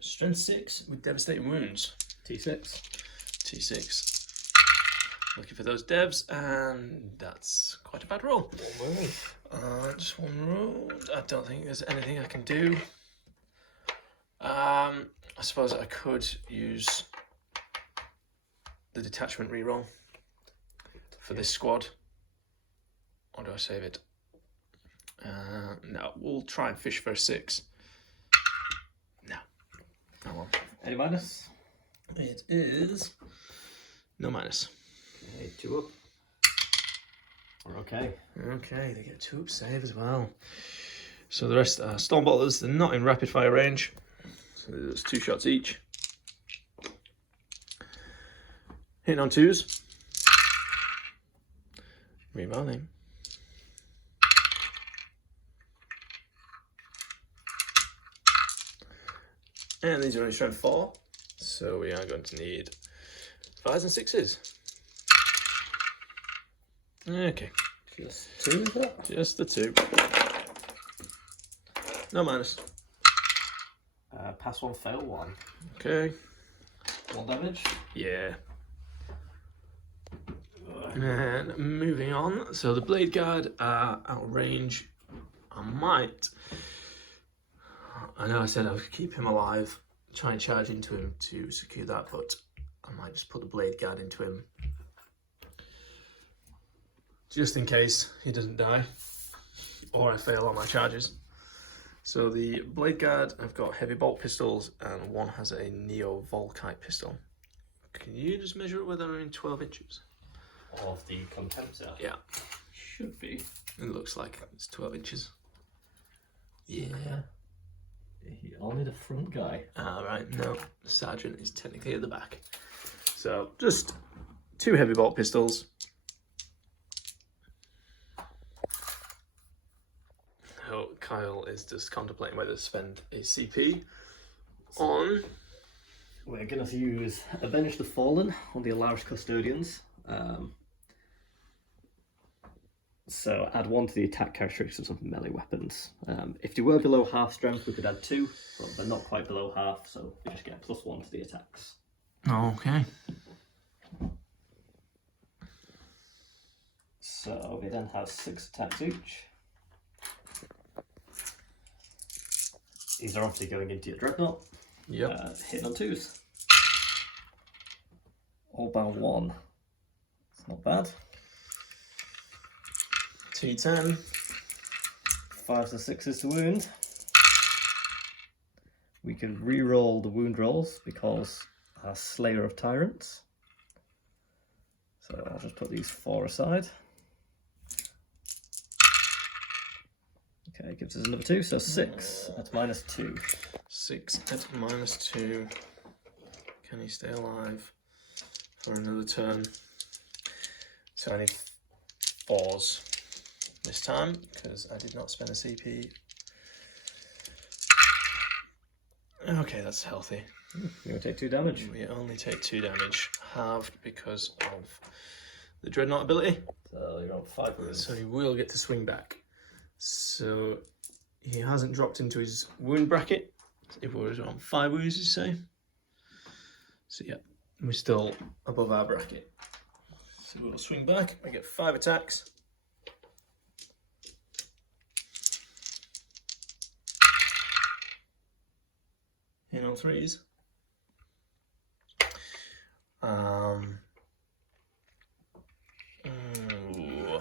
Strength 6 with Devastating Wounds. T6. T6. Looking for those devs, and that's quite a bad roll. Just 1 roll. I don't think there's anything I can do. I suppose I could use the detachment reroll for this squad. Or do I save it? No, we'll try and fish for a 6. No. Oh well. Any minus? It is no minus. Okay, 2 up. We're okay. Okay, they get 2 up save as well. So the rest are Storm Bolters. They're not in rapid fire range. So there's 2 shots each. Hitting on 2s. Rerolling. And these are only strength 4. So we are going to need 5s and 6s. Okay. Just 2 is that? Just the 2. No minus. Pass 1, fail 1. Okay. 1 damage. Yeah. And moving on. So the Blade Guard are out of range. I know I said I would keep him alive, try and charge into him to secure that, but I might just put the Blade Guard into him. Just in case he doesn't die, or I fail on my charges. So the Blade Guard, I've got heavy bolt pistols, and 1 has a Neo Volkite pistol. Can you just measure it whether they're in 12 inches? Of the contemptor? Yeah. Should be. It looks like it's 12 inches. Yeah. Only the front guy. Right, no, the sergeant is technically at the back. So just 2 heavy bolt pistols. Oh, Kyle is just contemplating whether to spend a CP on. We're going to use Avenge the Fallen on the Alaris Custodians. So add 1 to the attack characteristics of melee weapons. If you were below half strength, we could add 2, but they're not quite below half, so we just get +1 to the attacks. Okay. So we then have 6 attacks each. These are obviously going into your dreadnought. Yep. Hitting on 2s. All bar 1. It's not bad. T10. 5s and 6s to wound. We can re-roll the wound rolls because our Slayer of Tyrants. So I'll just put these 4 aside. Okay, it gives us another 2, so 6 at -2. 6 at -2. Can he stay alive for another turn? So I need 4s this time because I did not spend a CP. Okay, that's healthy. You're going to take 2 damage. We only take 2 damage, halved because of the Dreadnought ability. So you're on 5 wounds. So he will get to swing back. So he hasn't dropped into his wound bracket. If we were on 5 wounds, you say? So yeah, we're still above our bracket. So we'll swing back. I get 5 attacks. In on 3s. Ooh.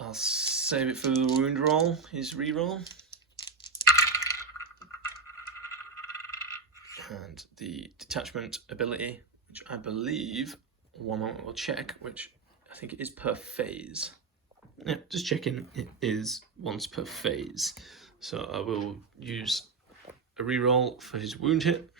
I'll save it for the wound roll, his reroll. And the detachment ability, which I believe, one moment we'll check, which I think it is per phase. Yeah, just checking, it is once per phase. So I will use a reroll for his wound hit.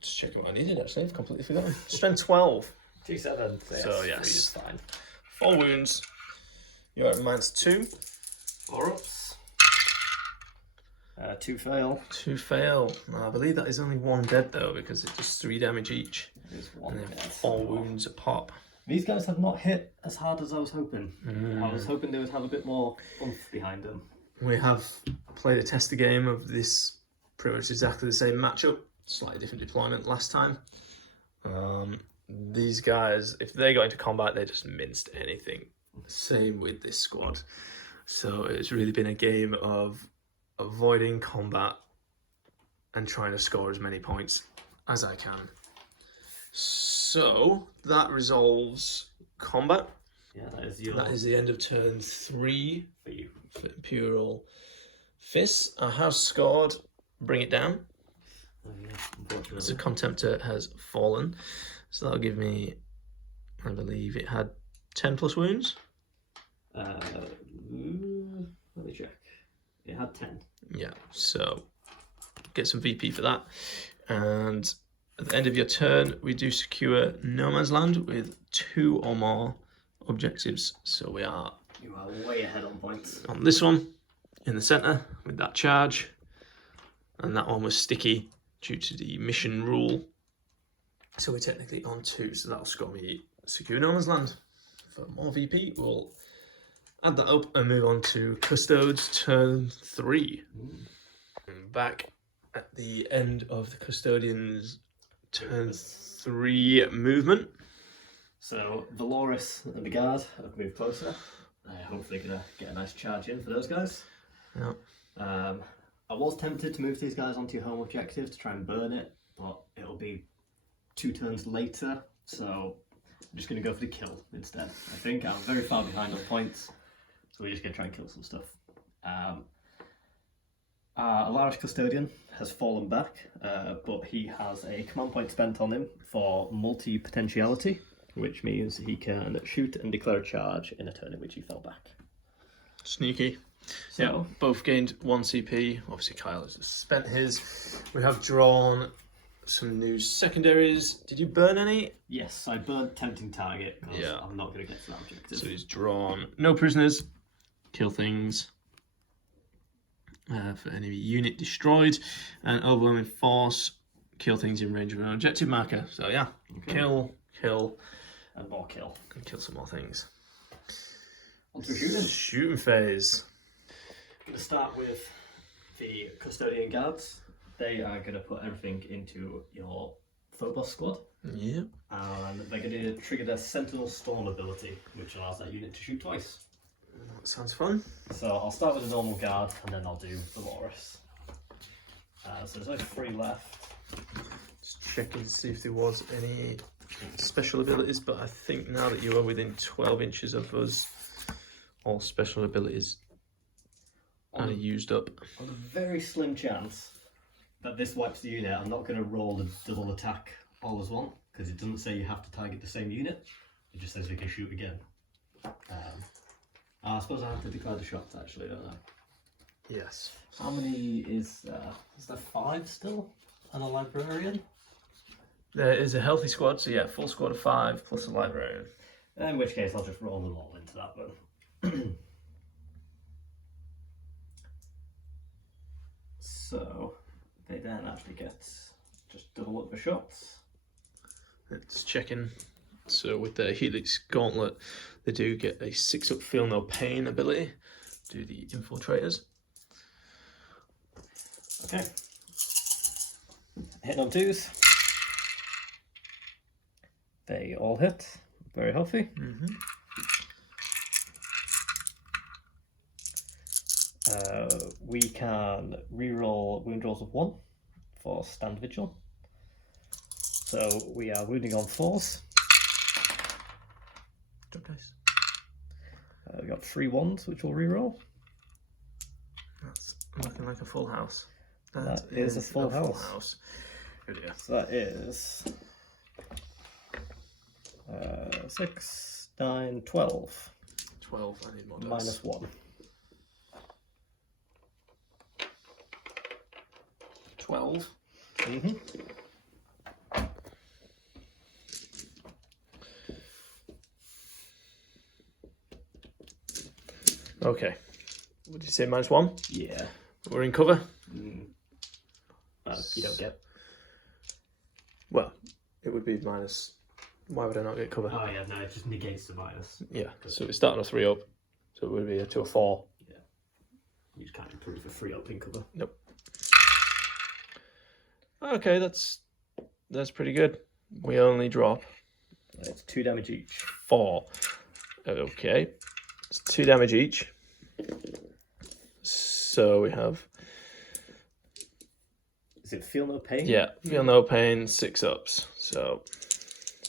Just checking what I needed actually, I've completely forgotten. Strength 12. 2-7. So yes, 3 is fine. 4 wounds. You're at -2. 4 ups. 2 fail. 2 fail. I believe that is only 1 dead though, because it does 3 damage each. It is 1 And then dead. 4 wounds a pop. These guys have not hit as hard as I was hoping. I was hoping they would have a bit more oomph behind them. We have played a tester game of this, pretty much exactly the same matchup, slightly different deployment last time. These guys, if they got into combat, they just minced anything. Same with this squad. So it's really been a game of avoiding combat and trying to score as many points as I can. So that resolves combat. Yeah, that is the end of turn 3 for you. for Imperial Fists. I have scored Bring It Down. Oh, yeah, unfortunately. So Contemptor has fallen. So that'll give me, I believe it had 10 plus wounds. Let me check. It had 10. Yeah, so get some VP for that. And at the end of your turn, we do secure No Man's Land with 2 or more objectives. So we are... You are way ahead on points. On this one, in the centre, with that charge. And that one was sticky due to the mission rule. So we're technically on 2, so that'll score me secure No Man's Land. For more VP, we'll add that up and move on to Custodes turn 3. Back at the end of the Custodian's turn 3 movement. So Valoris and the guard have moved closer. Hopefully gonna get a nice charge in for those guys. Yeah. I was tempted to move these guys onto your home objective to try and burn it, but it'll be 2 turns later, so I'm just going to go for the kill instead. I think I'm very far behind on points, so we're just going to try and kill some stuff. Alarish Custodian has fallen back, but he has a command point spent on him for multi-potentiality, which means he can shoot and declare a charge in a turn in which he fell back. Sneaky. So, yeah, both gained 1 CP. Obviously, Kyle has just spent his. We have drawn some new secondaries. Did you burn any? yes, I burnt Tempting Target because Yeah. I'm not going to get to that objective. So he's drawn no prisoners, kill things for enemy unit destroyed, and overwhelming force, kill things in range of an objective marker. So yeah, Okay. kill, And more kill. and kill some more things. On to shooting. Shooting phase. I'm going to start with the Custodian Guards. They are going to put everything into your Phobos squad. Yeah. And they're going to trigger their Sentinel Storm ability, which allows that unit to shoot twice. That sounds fun. So I'll start with the normal guard, and then I'll do Valoris. So there's only 3 left. Just checking to see if there was any special abilities, but I think now that you are within 12 inches of us, all special abilities are used up. On a very slim chance that this wipes the unit, I'm not going to roll the double attack all as one, because it doesn't say you have to target the same unit. It just says you can shoot again. I suppose I have to declare the shots actually, don't I? Yes. How many is there? Is there 5 still? And a librarian? There is a healthy squad, so yeah, full squad of 5 plus a librarian. In which case I'll just roll them all into that one. So they then actually get just double up the shots. It's checking. So with the Helix Gauntlet, they do get a 6-up Feel No Pain ability. Do the Infiltrators. Okay. Hitting on 2s. They all hit. Very healthy. We can reroll wound rolls of 1 for stand vigil. So we are wounding on 4s. Drop dice. We got 3 1s, which we'll reroll. That's looking like a full house. That is a full house. Oh dear. So that is 6, 9, 12. 12. I need more dice. Minus 1. 12. Okay. What did you say? -1? Yeah. We're in cover. You don't get. Well, it would be minus. Why would I not get cover? Oh yeah, no, it just negates the minus. Yeah. So we're starting a 3 up. So it would be to a 4. Yeah. You just can't improve a 3 up in cover. Nope. Okay, that's pretty good. We only drop. It's 2 damage each. 4. Okay. It's 2 damage each. So we have. Is it feel no pain? Yeah, feel no pain, 6 ups. So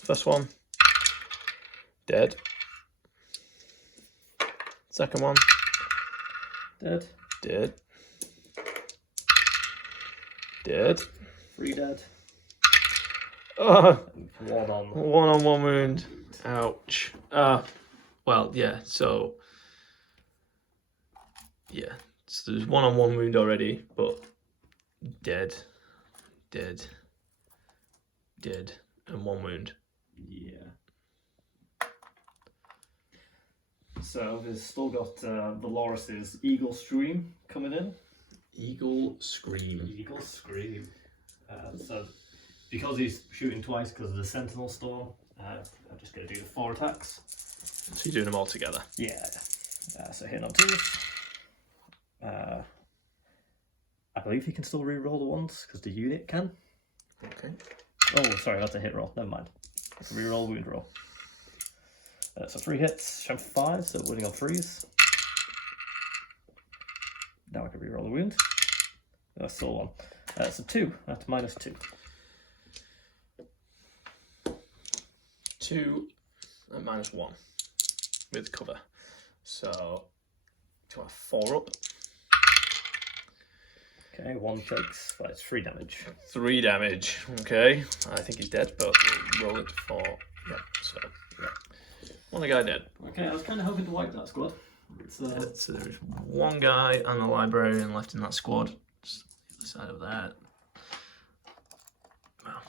first one, dead. Second one, Dead. dead. Dead. 3 dead. Oh, And 1 on. 1 on 1 wound. Ouch. Well, yeah, so. Yeah, so there's 1 on 1 wound already, but dead, dead, dead, and 1 wound. Yeah. So we've still got Valoris's Eagle Stream coming in. Eagle Scream. Eagle Scream. So because he's shooting twice because of the Sentinel Storm, I'm just going to do the 4 attacks. So you're doing them all together. Yeah. So hitting on 2s. I believe he can still re-roll the 1s because the unit can. Okay. Oh, sorry, that's a hit roll. Never mind. It's a re-roll wound roll. So 3 hits, strength 5, so winning on 3s. Now I can re-roll the wound. That's still 1. So 2, that's -2. 2 and -1 with cover. So, do I 4 up? Okay, 1 takes, well, it's 3 damage. 3 damage. Okay. I think he's dead, but we'll roll it for. Yeah, so. Yeah. One guy dead. Okay, I was kind of hoping to wipe that squad. So there's 1 guy and the librarian left in that squad. Just the other side of that. Well,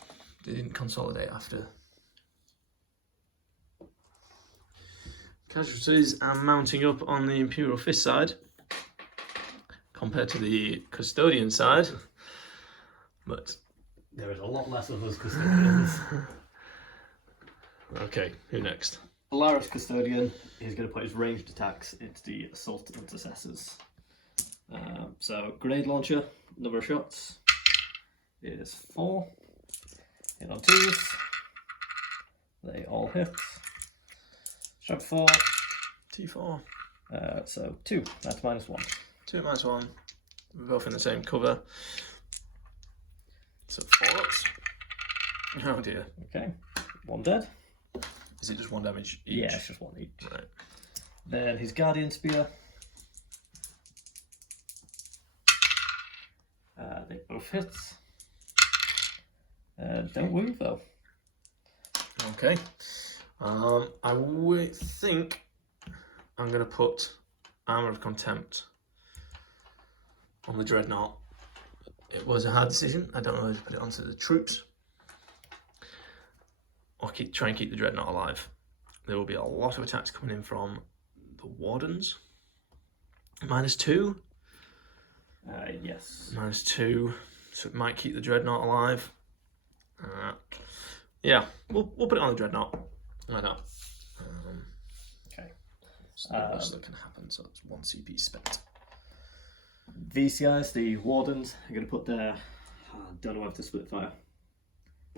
they didn't consolidate after. Casualties are mounting up on the Imperial Fist side compared to the Custodian side, but there is a lot less of us custodians. Okay, who next? Polaris Custodian is going to put his ranged attacks into the Assault Intercessors. So, grenade launcher, number of shots is 4. Hit on 2s. They all hit. Strength 4. T4. So 2, that's -1. 2 -1. We're both in the same cover. So 4 ups. Oh dear. Okay, 1 dead. Is it just 1 damage each? Yeah, it's just 1 each. Right. Then his Guardian Spear. They both hit. Don't wound though. Okay. I would think I'm going to put Armour of Contempt on the Dreadnought. It was a hard decision. I don't know whether to put it onto the troops or try and keep the Dreadnought alive. There will be a lot of attacks coming in from the Wardens. -2. Yes. -2. So it might keep the Dreadnought alive. Yeah, we'll put it on the Dreadnought. Why not? Okay. So the worst that can happen. So it's 1 CP spent. VCIs, the Wardens, are going to put their. I don't know how to split fire.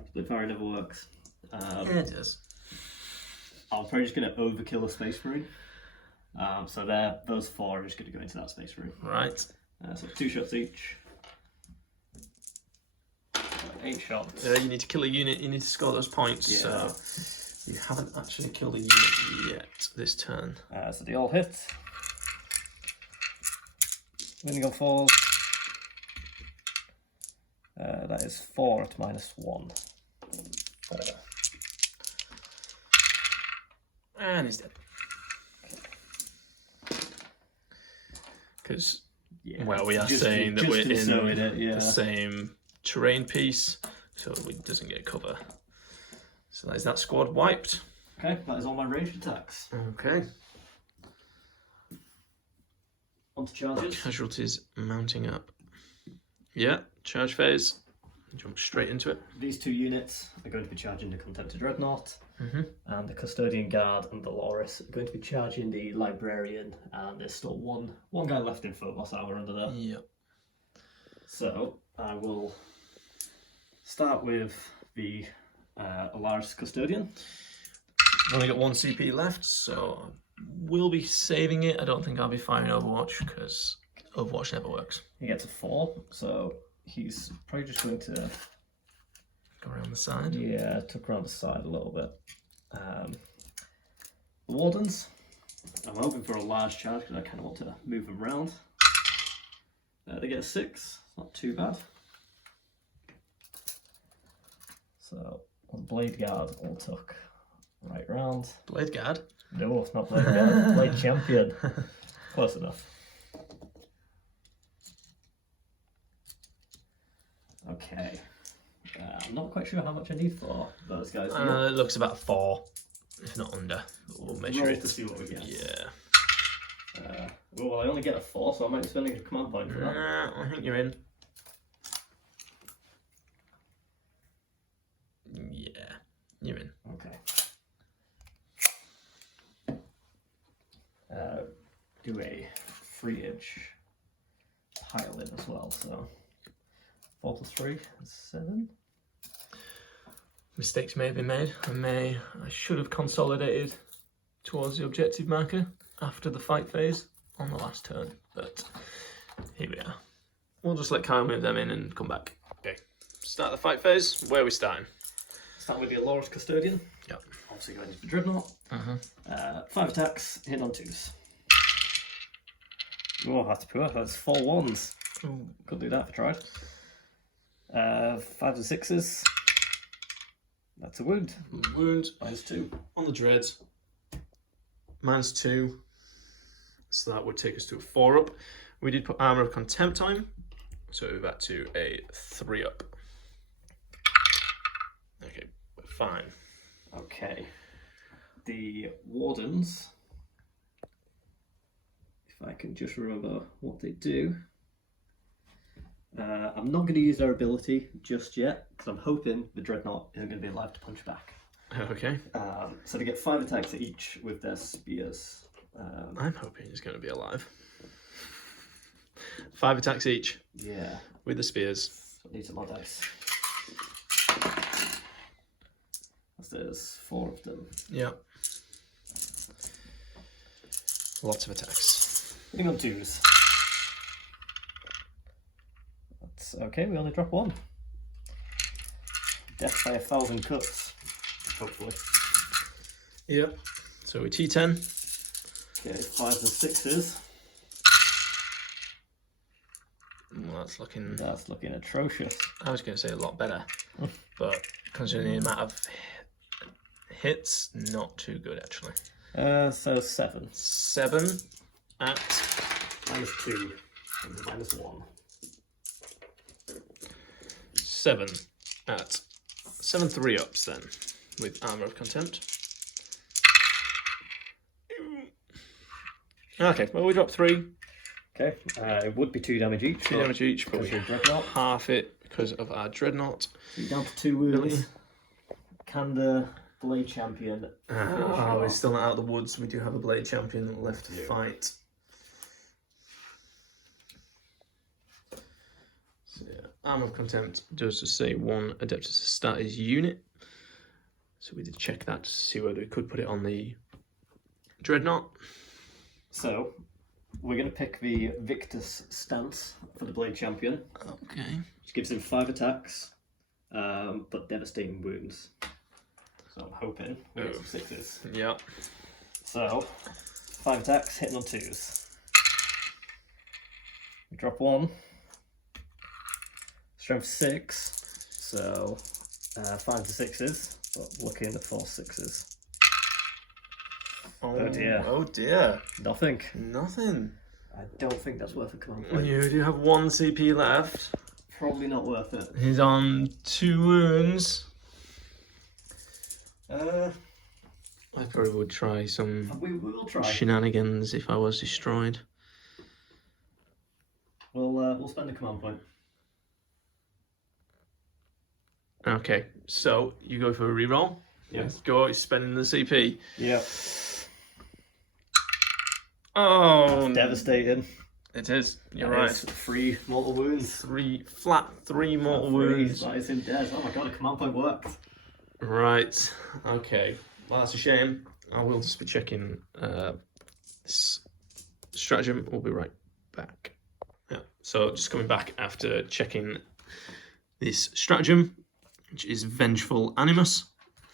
Split fire never works. It is. I'm probably just going to overkill a Space Marine. So those 4 are just going to go into that Space Marine. Right. So 2 shots each. 8 shots. You need to kill a unit, you need to score those points. Yeah. So you haven't actually killed a unit yet this turn. So they all hit. Winning on 4s. That is 4 at -1. 4. And he's dead. Because, well, we are saying that we're in the same terrain piece, so it doesn't get cover. So is that squad wiped? Okay, that is all my ranged attacks. Okay. On to charges. Casualties mounting up. Yeah, charge phase. Jump straight into it. These 2 units are going to be charging the Contemptor Dreadnought, Mm-hmm. and the Custodian Guard and the Loris are going to be charging the Librarian, and there's still one guy left in Phobos Hour under there. Yep. So I will start with the Alaris Custodian. I've only got 1 CP left, so we'll be saving it. I don't think I'll be firing Overwatch because Overwatch never works. He gets a 4, so he's probably just going to go around the side. Yeah, tuck around the side a little bit. The Wardens, I'm hoping for a large charge because I kind of want to move them around. They get a 6, not too bad. So the Blade Guard will tuck right round. Blade Guard? No, it's not Blade Guard. Blade Champion. Close enough. Okay. I'm not quite sure how much I need for those guys. It looks about 4, if not under. We'll measure it to see what we get. Yeah. Well, I only get a 4, so I might be spending a command point for that. I think you're in. Yeah, you're in. Okay. Do a 3-inch pile in as well, so 4 + 3 is 7. Mistakes may have been made. I should have consolidated towards the objective marker after the fight phase on the last turn, but here we are. We'll just let Kyle move them in and come back. Okay, start the fight phase. Where are we starting? Start with the Aloris Custodian. Yep. Obviously going into the Dreadnought. 5 attacks, hit on 2s. Oh, that's poor. That's 4 1s. Could do that if I tried. 5s and 6s. That's a wound. Wound. -2. On the dreads. -2. So that would take us to a 4 up. We did put Armour of Contempt on him, so we're back to a 3 up. Okay, we're fine. Okay. The Wardens, if I can just remember what they do. I'm not going to use their ability just yet, because I'm hoping the Dreadnought isn't going to be alive to punch back. Okay. So they get 5 attacks each with their spears. I'm hoping he's going to be alive. 5 attacks each. Yeah. With the spears. I need some more dice. There's 4 of them. Yeah. Lots of attacks. Hitting on 2s. That's okay, we only drop 1. Death by 1,000 cuts. Hopefully. Yep. So we T10. Okay, 5s and 6s. Well, that's looking atrocious. I was going to say a lot better, but considering the amount of hits, not too good actually. So 7. 7 at -2 and -1. 7 at 7 3-ups then with Armour of Contempt. Okay, well we drop 3. Okay, it would be 2 damage each. 2 damage each, but we Dreadnought. half it because of our Dreadnought. You're down to 2 wounds. Can the Blade Champion we're still not out of the woods. We do have a Blade Champion left to fight. So yeah, Armour of Contempt does just say 1 Adeptus to start his unit. So we did check that to see whether we could put it on the Dreadnought. So we're going to pick the Victus stance for the Blade Champion. Okay. Which gives him 5 attacks, but devastating wounds. So I'm hoping we get some 6s. Yeah. So 5 attacks, hitting on 2s. We drop 1. Strength 6, so 5 to 6s, but looking for 6s. Oh dear. Oh dear. Nothing. Nothing. I don't think that's worth a command point. You do have 1 CP left. Probably not worth it. He's on 2 wounds. I probably would try some We will try. shenanigans if I was destroyed. We'll spend a command point. Okay, so you go for a reroll. Yes. Go, you're spending the CP. Yeah. Oh, Devastating. it is. You're That right. is 3 mortal wounds. 3 mortal Three. wounds. That is him dead. Oh my god, a command point worked. Right. Okay. Well, that's a shame. I will just be checking this stratagem. We'll be right back. Yeah. So just coming back after checking this stratagem, which is Vengeful Animus.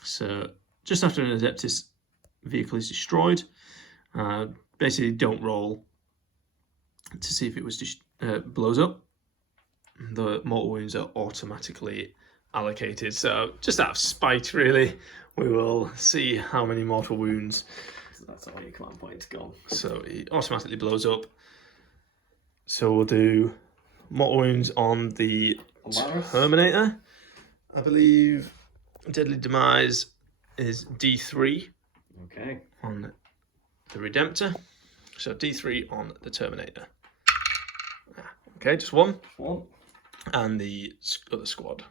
So just after an Adeptus vehicle is destroyed, basically don't roll to see if it was blows up. The mortal wounds are automatically allocated. So just out of spite, really, we will see how many mortal wounds. So that's all your command points gone. So it automatically blows up. So we'll do mortal wounds on the Alaris? Terminator. I believe Deadly Demise is D3 Okay. on the Redemptor. So D3 on the Terminator. Okay, just 1. 1. And the other squad.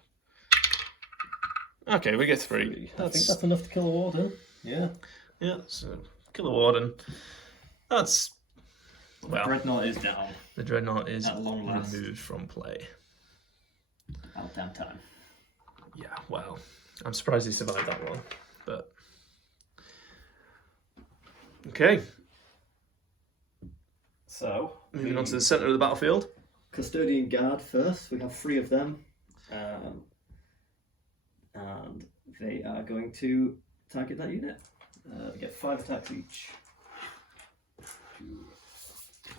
Okay, we get 3. I think that's enough to kill a warden. Yeah. Yeah, so kill the Warden. That's, well, Dreadnought is down. the Dreadnought is At long last. removed from play. About damn time. Yeah, well, I'm surprised he survived that one, but okay. So Moving on to the centre of the battlefield. Custodian Guard first. We have 3 of them, and they are going to target that unit. They get 5 attacks each. 2, 3.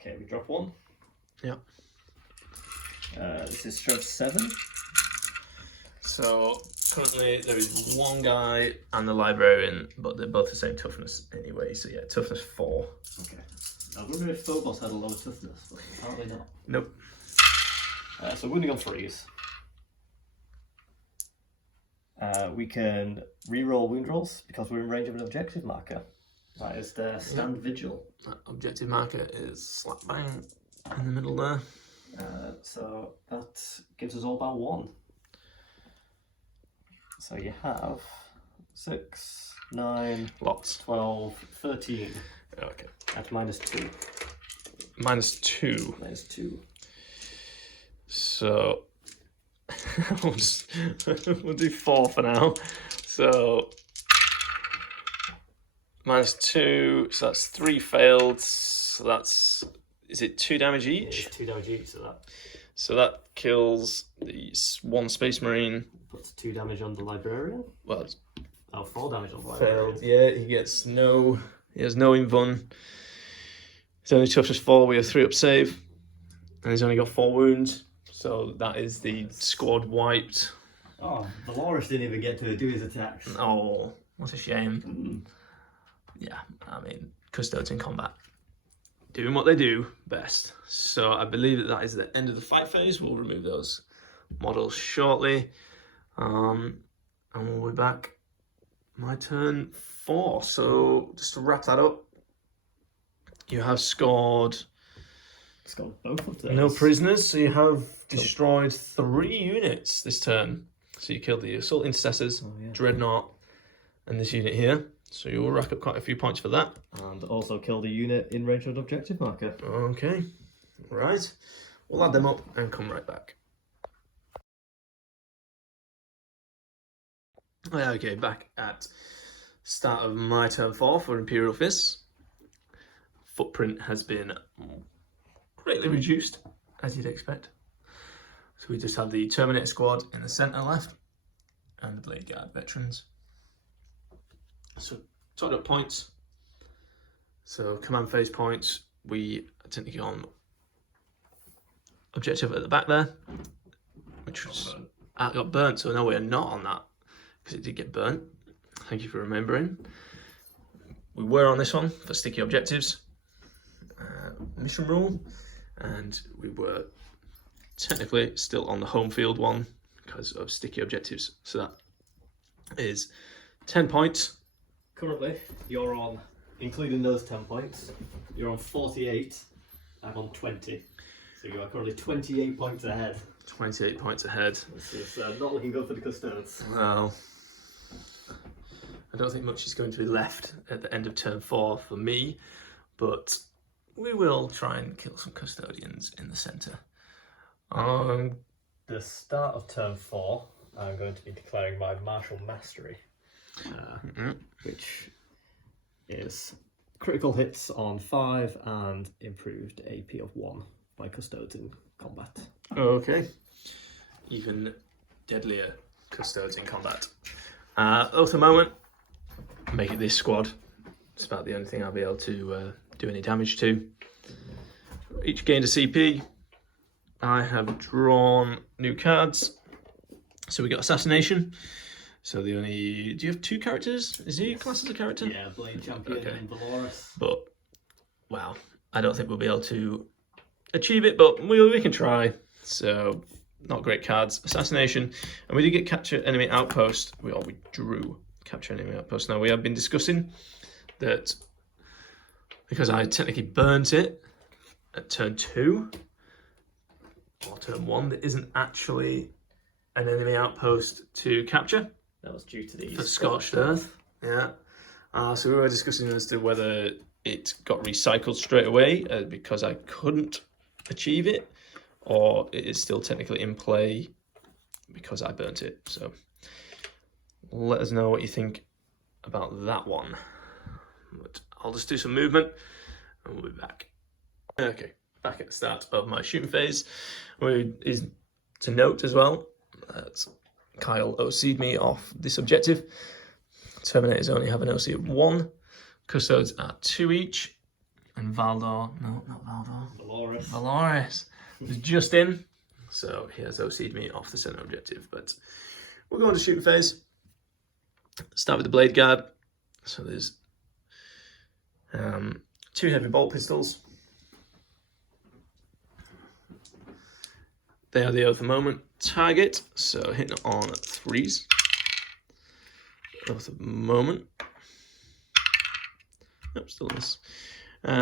Okay, we drop 1. Yeah. This is strength 7. So currently there is 1 guy and the librarian, but they're both the same toughness anyway. So yeah, toughness 4. Okay. I wonder if Phobos had a lower toughness, but apparently not. Nope. So wounding on 3s. We can re-roll wound rolls because we're in range of an objective marker. That is their stand vigil. That objective marker is slap bang in the middle there. So that gives us all about 1. So you have 6, 9, Lots. 12, 13 Okay. at -2. -2. -2. So we'll do 4 for now. So -2. So that's 3 failed. So that's, is it 2 damage each? It's 2 damage each, So that kills the 1 Space Marine. puts 2 damage on the librarian. Well, it's 4 damage on the librarian. failed. Yeah, he has no invuln. He's only toughness 4. We have 3 up save, and he's only got 4 wounds. So that is the squad wiped. Oh, Valorous didn't even get to do his attacks. Oh, what a shame. Yeah, I mean, Custodes in combat, doing what they do best. So I believe that is the end of the fight phase. We'll remove those models shortly, and we'll be back. My turn 4. So just to wrap that up, you have scored It's got both of those. no prisoners, so you have destroyed 3 units this turn. So you killed the Assault Intercessors, Oh, yeah. Dreadnought, and this unit here. So you'll rack up quite a few points for that. And also kill the unit in range of an objective marker. Okay, right. We'll add them up and come right back. Okay, back at start of my turn 4 for Imperial Fists. Footprint has been greatly reduced, as you'd expect. So we just have the Terminator squad in the centre left, and the Blade Guard veterans. So total up points. So command phase points, we tend to go on objective at the back there, which was got burnt. So no, we are not on that because it did get burnt. Thank you for remembering. We were on this one for sticky objectives, mission rule, and we were technically still on the home field one because of sticky objectives. So that is 10 points. Currently, you're on, including those 10 points, you're on 48, I'm on 20. So you are currently 28 points ahead. 28 points ahead. This is not looking good for the Custodes. Well, I don't think much is going to be left at the end of turn 4 for me, but we will try and kill some custodians in the centre. The start of turn 4, I'm going to be declaring my martial mastery, which is critical hits on 5 and improved AP of 1 by Custodes in combat. Okay. Even deadlier Custodes in combat. At the moment, make it this squad. It's about the only thing I'll be able to do any damage to. Each gained a CP. I have drawn new cards. So we got Assassination. So the only... Do you have 2 characters? Is he classed as a character? Yeah, Blade Champion and Valorous. But, well, I don't think we'll be able to achieve it, but we can try. So, not great cards. Assassination. And we did get Capture Enemy Outpost. We drew Capture Enemy Outpost. Now, we have been discussing that because I technically burnt it at turn 2 or turn 1, there isn't actually an enemy outpost to capture. That was due to the Scorched Earth. Yeah. So we were discussing as to whether it got recycled straight away because I couldn't achieve it, or it is still technically in play because I burnt it. So let us know what you think about that one. But I'll just do some movement and we'll be back. Okay, back at the start of my shooting phase. Is to note as well that Kyle OC'd me off this objective. Terminators only have an OC of 1. Custodes are 2 each. And Valdor, no, not Valdor. Valorous was just in. So he has OC'd me off the centre objective. But we'll go on to shooting phase. Start with the Blade Guard. So there's 2 heavy bolt pistols. They are the Oath of Moment target, so hitting on 3s. Oath of Moment. Nope, still miss.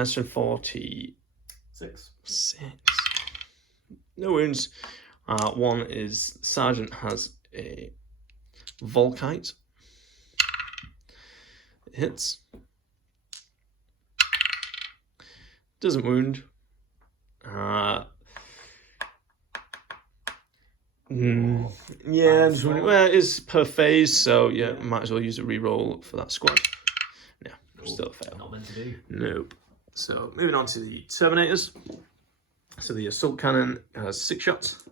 So 46. No wounds. 1 is Sergeant has a Volkite. It hits. Doesn't wound. Yeah, I'm just wondering, well, it is per phase, so yeah, might as well use a reroll for that squad. Yeah, still a fail. Not meant to do. Nope. So moving on to the Terminators. So the Assault Cannon has 6 shots.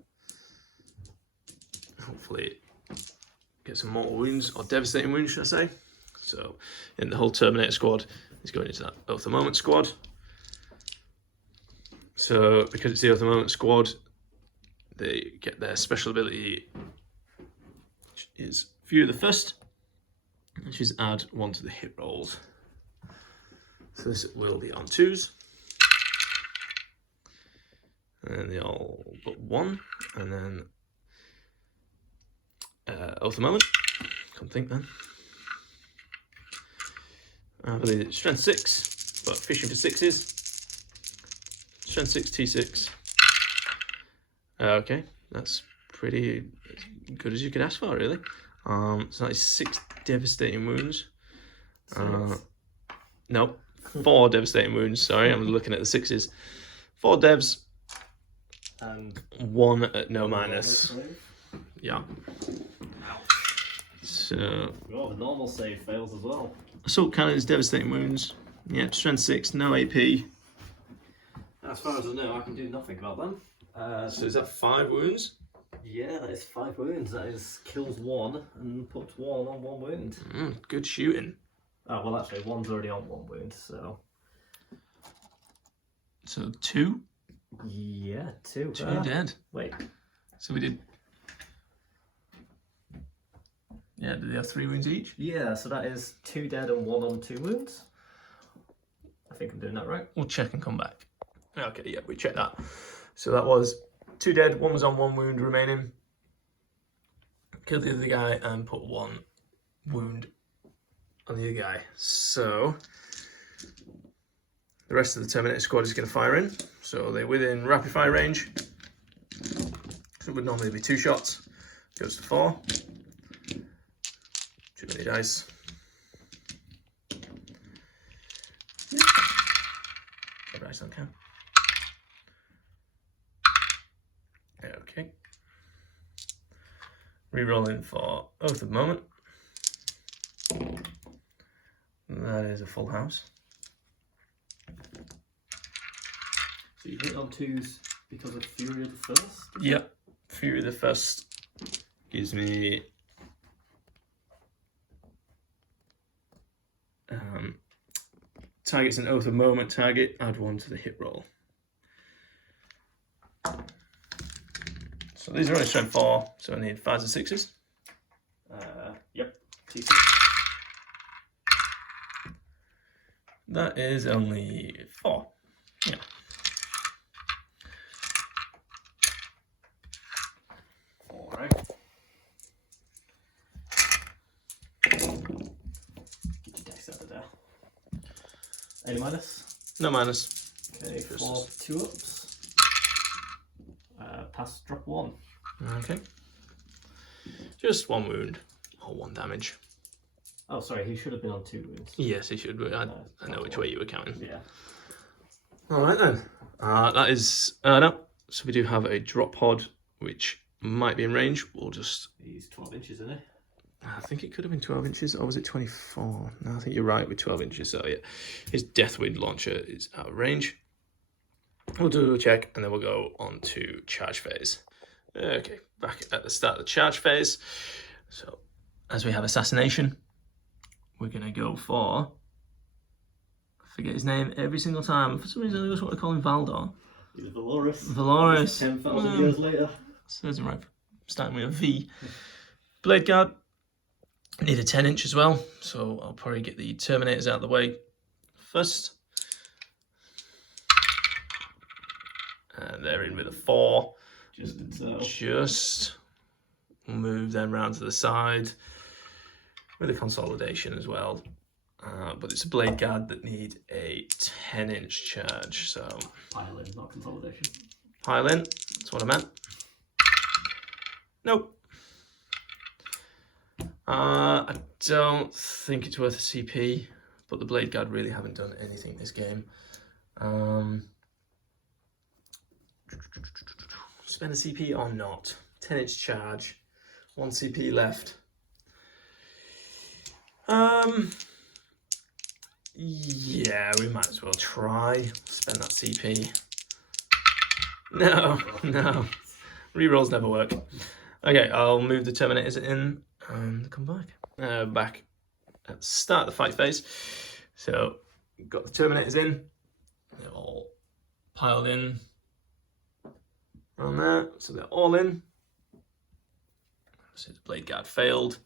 Hopefully get some mortal wounds, or devastating wounds, should I say. So in the whole Terminator squad is going into that Oath of Moment squad. So because it's the Oath of Moment squad, they get their special ability, which is View the First, which is add 1 to the hit rolls. So this will be on 2s. And they all but 1. And then Oath of Moment. Can't think then. I believe it's Strength 6, but fishing for 6s. Strength 6, T6. Okay, that's pretty good as you could ask for, really. So that is 6 devastating wounds. Nope. 4 devastating wounds. Sorry, I'm looking at the 6s. 4 devs. And 1 at no minus. Yeah. So. Oh, the normal save fails as well. Assault cannons, devastating wounds. Yeah, strength 6, no AP. As far as I know, I can do nothing about them. So is that 5 wounds? Yeah, that is 5 wounds. That is kills 1 and puts 1 on 1 wound. Good shooting. Oh, well, actually, 1's already on 1 wound, so. So 2? Yeah, 2. 2 dead. Wait. So we did. Yeah, did they have 3 wounds each? Yeah, so that is 2 dead and 1 on 2 wounds. I think I'm doing that right. We'll check and come back. Okay, yeah, we checked that. So that was 2 dead, 1 was on 1 wound remaining. Killed the other guy and put 1 wound on the other guy. So the rest of the Terminator squad is going to fire in. So they're within rapid fire range. So it would normally be 2 shots. Goes to 4. Too many dice. Dice on count. Okay. Rerolling for Oath of Moment. That is a full house. So you hit on 2s because of Fury of the First? Yep. Fury of the First gives me targets an Oath of Moment target, add 1 to the hit roll. So these are only strength 4, so I need 5s and 6s. Yep. T6. That is only 4. Yeah. Alright. Get your dice out of there. Any minus? No minus. Okay, 4 2-ups. Pass drop 1. Okay. Just 1 wound or 1 damage. Oh, sorry, he should have been on 2 wounds. Yes, he should. But I know which way you were counting. Yeah. All right then. That is no. So we do have a drop pod, which might be in range. We'll just. He's 12 inches, isn't he? I think it could have been 12 inches, or was it 24? No, I think you're right with 12 inches. So yeah, his Deathwind launcher is out of range. We'll do a check, and then we'll go on to charge phase. Okay, back at the start of the charge phase. So, as we have assassination, we're gonna go for. I forget his name every single time. For some reason, I just want to call him Valdor. He's Valoris. Valoris. 10,000 years later. Serves him right. Starting with a V. Blade guard. Need a 10-inch as well, so I'll probably get the Terminators out of the way first. And they're in with a 4. Just move them round to the side with a consolidation as well. But it's a blade guard that need a 10-inch charge, so Pile in, not consolidation. pile in. That's what I meant. Nope. I don't think it's worth a CP, but the blade guard really haven't done anything this game. Spend a CP or not? 10-inch charge, 1 CP left. Yeah, we might as well try. Spend that CP. No. Rerolls never work. Okay, I'll move the Terminators in and come back. Back at the start of the fight phase. So, got the Terminators in. They're all piled in on there. So they're all in. So the blade guard failed.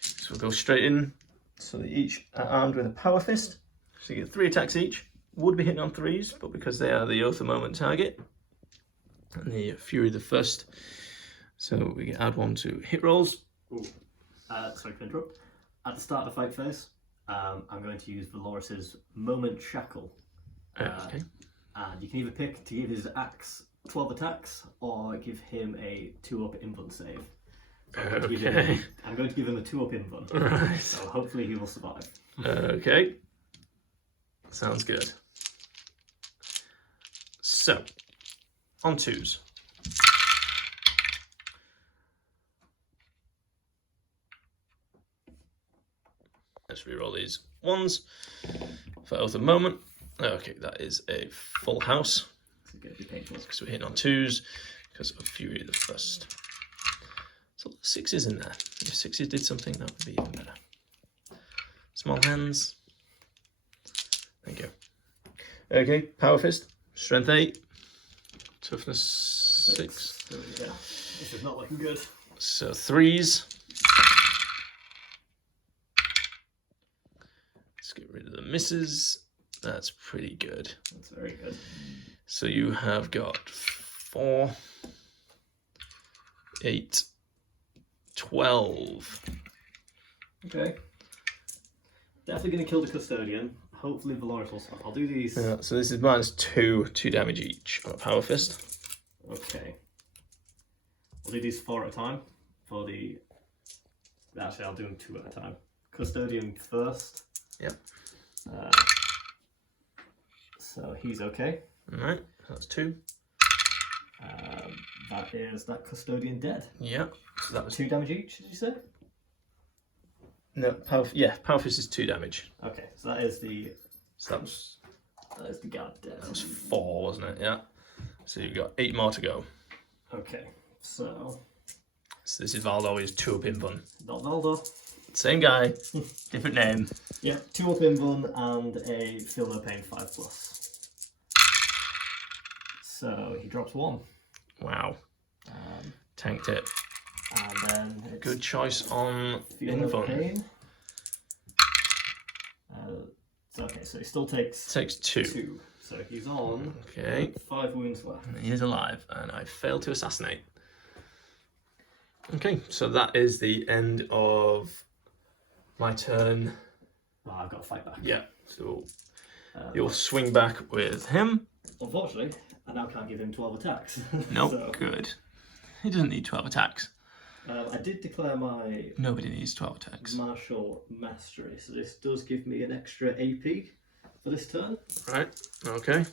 So we'll go straight in. So they each are armed with a power fist. So you get 3 attacks each. Would be hitting on 3s, but because they are the Oath of Moment target, and the Fury the First, so we can add 1 to hit rolls. Sorry to interrupt. At the start of the fight phase, I'm going to use Valoris's Moment Shackle. Okay. And you can either pick to give his axe 12 attacks or give him a 2-up invuln save. Okay. I'm going to give him a 2-up invuln. Right. So hopefully he will survive. Okay. Sounds good. So, on 2s. Let's reroll these 1s for Oath of Moment. Okay, that is a full house. It's going to be painful. Because we're hitting on 2s because of Fury the First. So 6s in there. If 6s did something, that would be even better. Small hands. There you go. Okay, Power Fist. Strength 8. Toughness 6. So, yeah, this is not looking good. So 3s. Let's get rid of the misses. That's pretty good. That's very good. So you have got 4, 8, 12. Okay. Definitely going to kill the Custodian. Hopefully Valoris will stop. I'll do these. Yeah, so this is -2, 2 damage each on a Power Fist. Okay. I'll do these 4 at a time. For the... Actually, I'll do them 2 at a time. Custodian first. Yep. So he's okay. Alright, that's 2. That is that Custodian dead. Yep. So that was 2 damage each, did you say? No, Power Fist is 2 damage. Okay, so that is the... So That is the guard dead. that was 4, wasn't it? Yeah. So you've got 8 more to go. Okay, so... So this is Valdo, is 2-up invuln. Not Valdo. Same guy, different name. Yeah, 2-up invuln and a Feel No Pain 5+. So he drops 1. Wow. Tanked it. And then it's Good choice on Feel No invuln. Pain. Okay, so he still takes Takes 2. 2. So he's on Okay. 5 wounds left. He is alive, and I failed to assassinate. Okay, so that is the end of my turn. Oh, I've got to fight back. Yeah, so you'll swing back with him. Unfortunately, I now can't give him 12 attacks. No, So, good. He doesn't need 12 attacks. I did declare my Nobody needs 12 attacks. martial mastery, so this does give me an extra AP for this turn. Right, okay.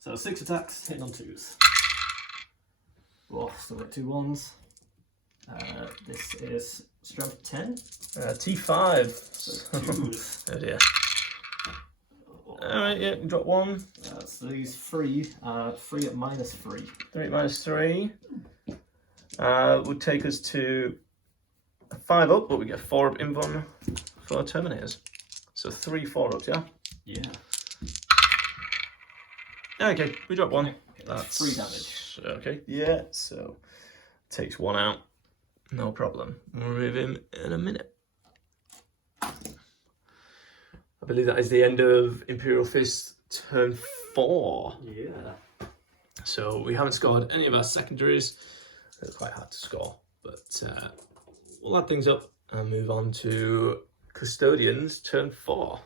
So 6 attacks, hitting on 2s. Oh, still got 2 1s. This is strength 10. T5. So 2s. Oh dear. Alright, yeah, drop 1. So these 3 are 3 at -3. 3 minus 3. Would take us to 5 up, but we get 4 up invuln for Terminators. So 3 4-ups, yeah? Yeah. Okay, we drop 1. That's 3 damage. Okay, yeah, so takes 1 out. No problem. We'll remove him in a minute. I believe that is the end of Imperial Fist turn 4. Yeah. So we haven't scored any of our secondaries. They're quite hard to score, but we'll add things up and move on to Custodians turn 4.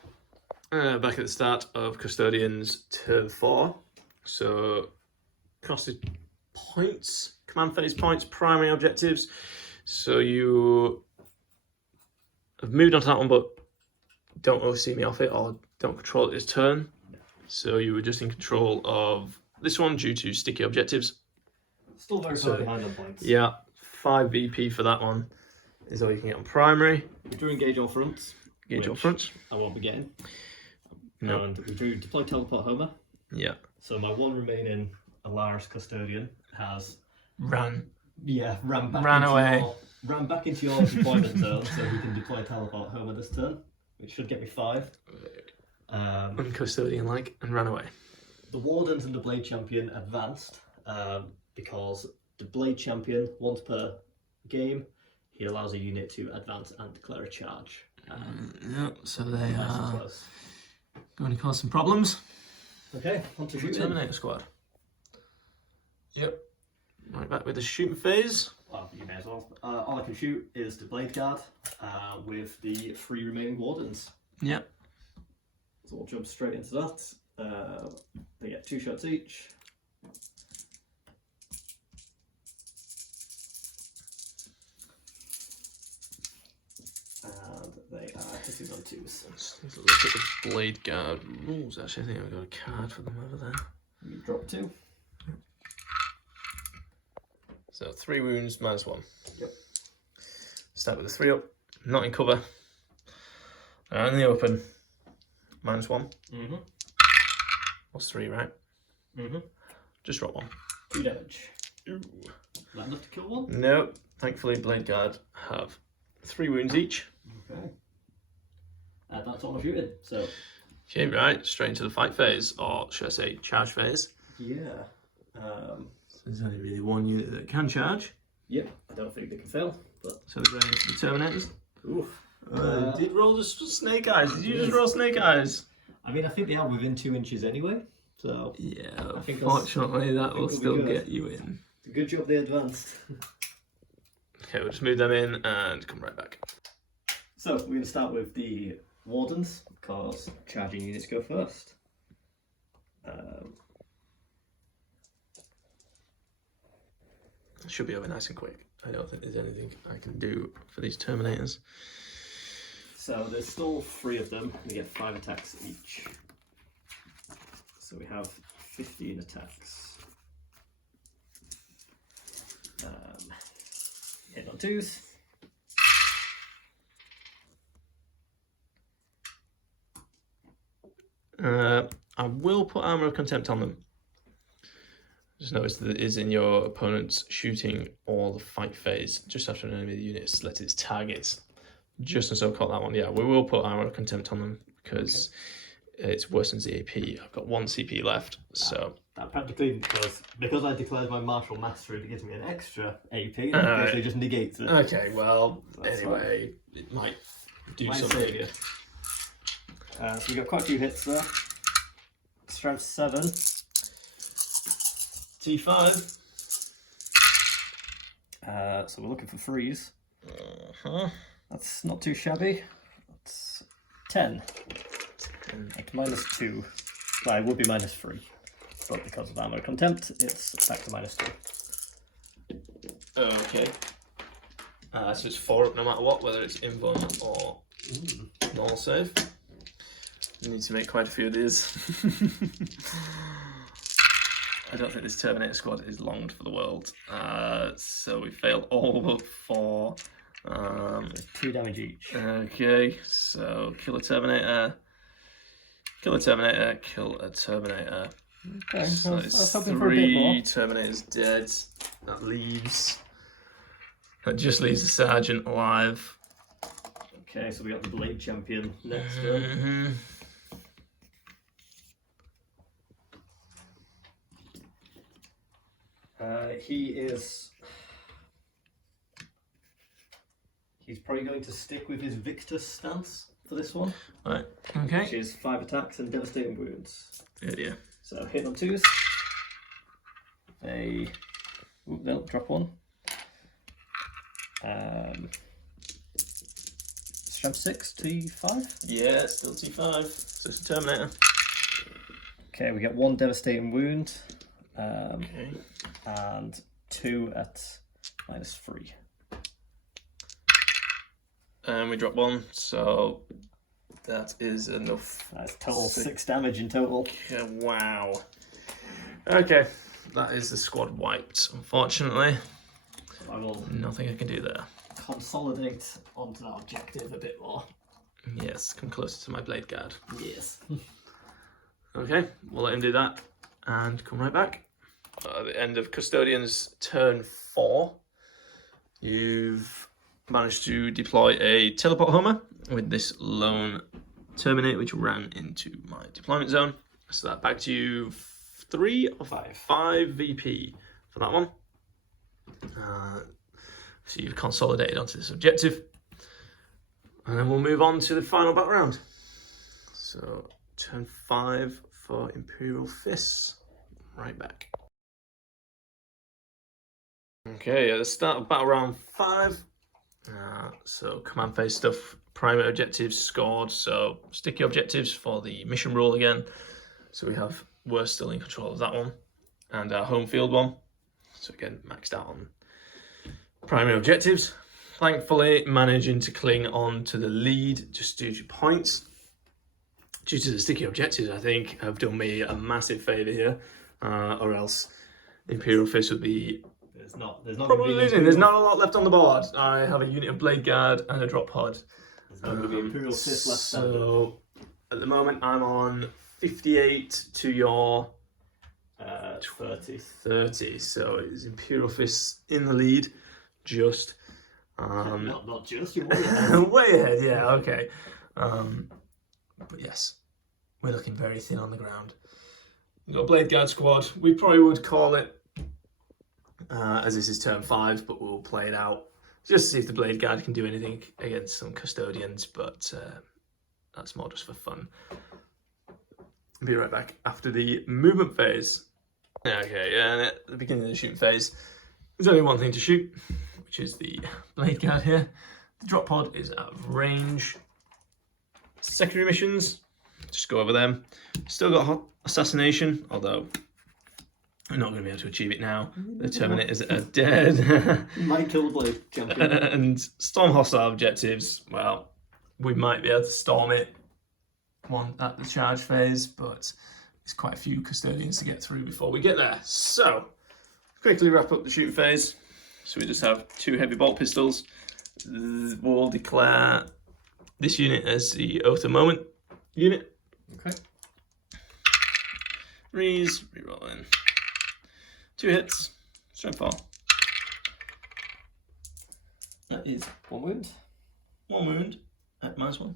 Back at the start of Custodians turn 4. So costed points, command phase points, primary objectives. So you have moved on to that one, but don't oversee me off it or don't control it this turn. So you were just in control of this one due to sticky objectives. Still very far behind on points. Yeah, 5 VP for that one is all you can get on primary. We drew engage on fronts. Engage on fronts. I won't be getting. No. And we drew deploy teleport Homer. Yeah. So my one remaining Alaris Custodian has Ran. ran back into your deployment zone, so we can deploy teleport Homer this turn, which should get me 5. Uncustodian like and ran away. The Wardens and the Blade Champion advanced because the Blade Champion, once per game, he allows a unit to advance and declare a charge. Yeah, so they Nice and are close. going to cause some problems. Okay, on to shooting. Terminator squad. Yep. Right back with the shooting phase. Well, you may as well. All I can shoot is the Blade Guard with the 3 remaining Wardens. Yep. So we'll jump straight into that. They get 2 shots each. They are hitting on 2s. Let's take a look at the blade guard rules. Actually, I think I've got a card for them over there. You drop 2. So 3 wounds, -1. Yep. Start with a 3 up, not in cover. And in the open, -1. Mm-hmm. What's 3, right? Mm-hmm. Just drop 1. 2 damage. Ooh. That enough to kill 1? No, thankfully blade guard have 3 wounds each. Okay. That's all I'm shooting, so... Okay, right, straight into the fight phase, or should I say charge phase. Yeah. There's only really one unit that can charge. Yep, I don't think they can fail, but... So we're going into the Terminators. Oof. Did roll just snake eyes? Did you just roll snake eyes? I mean, I think they are within 2 inches anyway, so... Yeah, I think unfortunately that will still good. get you in. Good job they advanced. Okay, we'll just move them in and come right back. So, we're going to start with the Wardens, because charging units go first. Should be over nice and quick. I don't think there's anything I can do for these Terminators. So there's still 3 of them. We get 5 attacks each. So we have 15 attacks. Hit on 2s. I will put Armour of Contempt on them. Just notice that it is in your opponent's shooting or the fight phase just after an enemy unit has selected its targets. Just and so caught that one. Yeah, we will put Armour of Contempt on them because it's worsens the AP. I've got 1 CP left, so... That practically, because I declared my martial mastery, it gives me an extra AP, and it basically just negates it. Okay, well, That's anyway, it might do Might something. save you. So we got quite a few hits there. Strength 7. T5. So we're looking for 3s. Uh-huh. That's not too shabby. That's 10. That's -2. Well, it would be -3. But because of Armour of Contempt, it's back to -2. Okay. So it's 4 up no matter what, whether it's invuln or normal save. You need to make quite a few of these. I don't think this Terminator squad is longed for the world. So we failed all but 4. 2 damage each. Okay, so kill a Terminator. Kill a Terminator, kill a Terminator. Okay, So I was it's hoping for a bit more. 3 Terminators dead. That just leaves the Sergeant alive. Okay, so we got the Blade Champion next turn. He's probably going to stick with his Victus stance for this one, Right, okay. which is 5 attacks and devastating wounds. Good idea. So hit on 2s. They'll drop 1. Strength 6, T5. Yeah, still T5. So it's a Terminator. Okay, we get 1 devastating wound. Okay. And 2 at -3. And we drop 1, so that is enough. That's total 6 damage in total. Okay, wow. Okay, that is the squad wiped, unfortunately. So I will Nothing I can do there. consolidate onto that objective a bit more. Yes, come closer to my blade guard. Yes. Okay, we'll let him do that and come right back. At the end of Custodian's turn 4, you've managed to deploy a teleport homer with this lone Terminator which ran into my deployment zone. So that back to you 3 or 5 VP for that one. So you've consolidated onto this objective. And then we'll move on to the final battle round. So turn 5 for Imperial Fists. Right back. Okay, at the start of battle round 5. So command phase stuff, primary objectives scored. So sticky objectives for the mission rule again. So we have we're still in control of that one. And our home field one. So again, maxed out on primary objectives. thankfully managing to cling on to the lead just due to points. Due to the sticky objectives, I think, have done me a massive favour here, or else Imperial Fist would be There's not probably losing. There's not a lot left on the board. I have a unit of Blade Guard and a drop pod. There's not going to be Imperial Fist left standing. So at the moment I'm on 58 to your 30. 30. So it's Imperial Fist in the lead, just. Not just, you're way ahead. Way ahead, yeah, okay. But yes, we're looking very thin on the ground. We've got a Blade Guard squad. We probably would call it, as this is turn 5, but we'll play it out just to see if the Blade Guard can do anything against some Custodians, but that's more just for fun. I'll be right back after the movement phase. Okay, and at the beginning of the shooting phase, there's only one thing to shoot, which is the Blade Guard here. The drop pod is out of range. Secondary missions, just go over them. Still got hot assassination, although I'm not going to be able to achieve it now. The Terminators are dead. Might kill the Blade Champion. And storm hostile objectives, well, we might be able to storm it at the charge phase, but there's quite a few Custodians to get through before we get there. So, quickly wrap up the shooting phase. So we just have 2 heavy bolt pistols. We'll declare this unit as the Oath of Moment unit. Okay. Reroll in. 2 hits, strength 4. That is 1 wound. 1 wound at -1.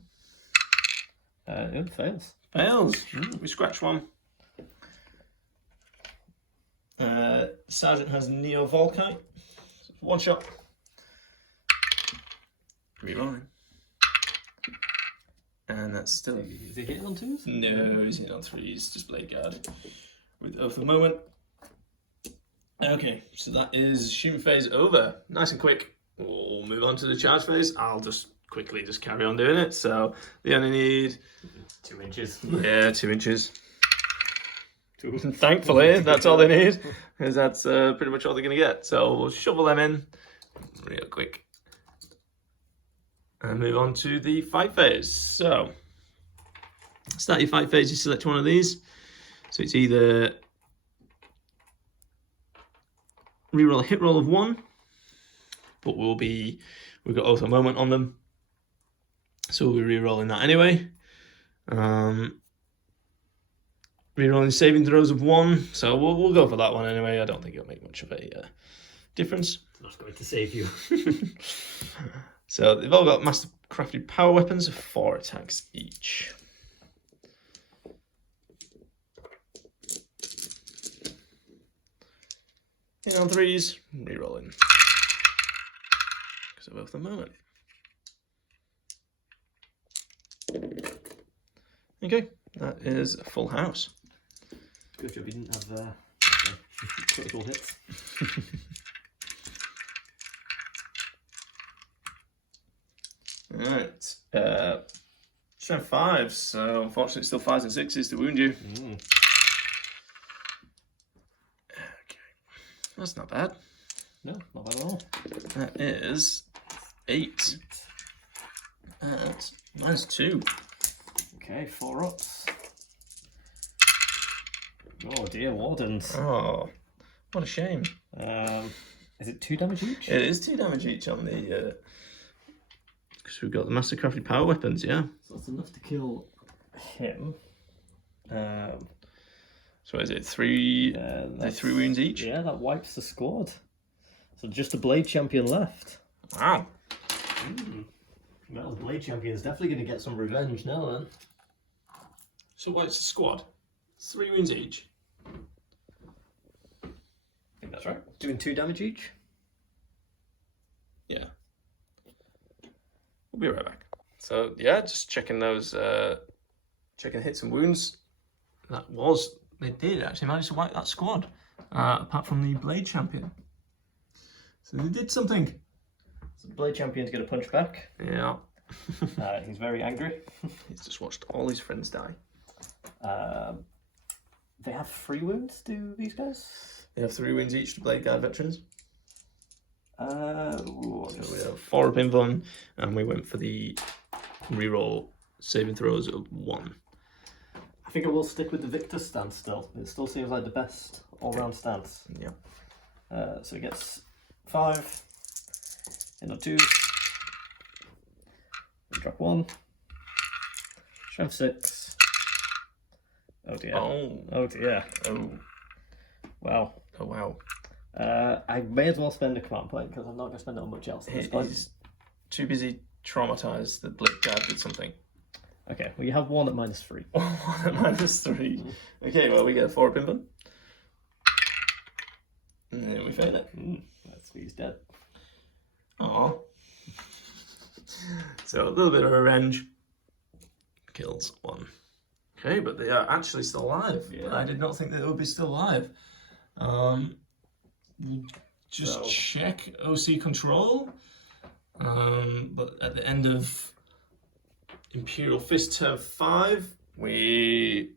It fails. Fails. We scratch 1. Sergeant has Neo Volkite. 1 shot. Rerolling. And that's still. Is he hitting on 2s? No, he's hitting on 3s. Just Blade Guard with Oath of Moment. Okay, so that is shooting phase over. Nice and quick. We'll move on to the charge phase. I'll just quickly carry on doing it. So they only need 2 inches. Yeah, 2 inches. 2. Thankfully, that's all they need, because that's pretty much all they're going to get. So we'll shovel them in real quick and move on to the fight phase. So, start your fight phase, you select one of these. So it's either reroll a hit roll of 1, but we've got Oath of Moment on them, so we'll be rerolling that anyway. Rerolling saving throws of 1, so we'll go for that one anyway. I don't think it'll make much of a difference. It's not going to save you. So they've all got master crafted power weapons of 4 attacks each. Hit on 3s, rerolling. Because of Oath of Moment. Okay, that is a full house. Good job you didn't have critical hits. Alright, strength 5, so unfortunately still 5s and 6s to wound you. Okay, that's not bad. No, not bad at all. That is 8 at -2. Okay, 4 ups. Oh dear, Wardens. Oh, what a shame. Is it 2 damage each? It is 2 damage each on the. Because we've got the master crafted power weapons, yeah. So that's enough to kill him. So is it 3? 3 wounds each? Yeah, that wipes the squad. So just the Blade Champion left. Wow. Well, the Blade Champion is definitely going to get some revenge now then. So what's the squad? 3 wounds each. I think that's right. Doing 2 damage each? Yeah. We'll be right back. So yeah, just checking those, checking hits and wounds. They did actually manage to wipe that squad, apart from the Blade Champion. So they did something. So the Blade Champion's going to punch back. Yeah. He's very angry. He's just watched all his friends die. They have 3 wounds, do these guys? They have 3 wounds each to Blade Guard veterans. So we have 4 up in fun, and we went for the reroll saving throws of 1. I think I will stick with the victor stance still. It still seems like the best all-round stance. Yep. So he gets 5, hit on 2, drop 1, strength 6. Oh dear. Oh dear. Oh. Wow. Oh wow. I may as well spend a command point because I'm not going to spend it on much else at this point. He's too busy traumatized that Blade Guard did something. Okay, well you have 1 at -3. 1 at -3. Okay, well we get 4 up in fun. And then we fail it. That's why he's dead. Aww. So a little bit of revenge. Kills 1. Okay, but they are actually still alive. Yeah. I did not think that they would be still alive. Just check OC control. But at the end of Imperial Fist turn 5, we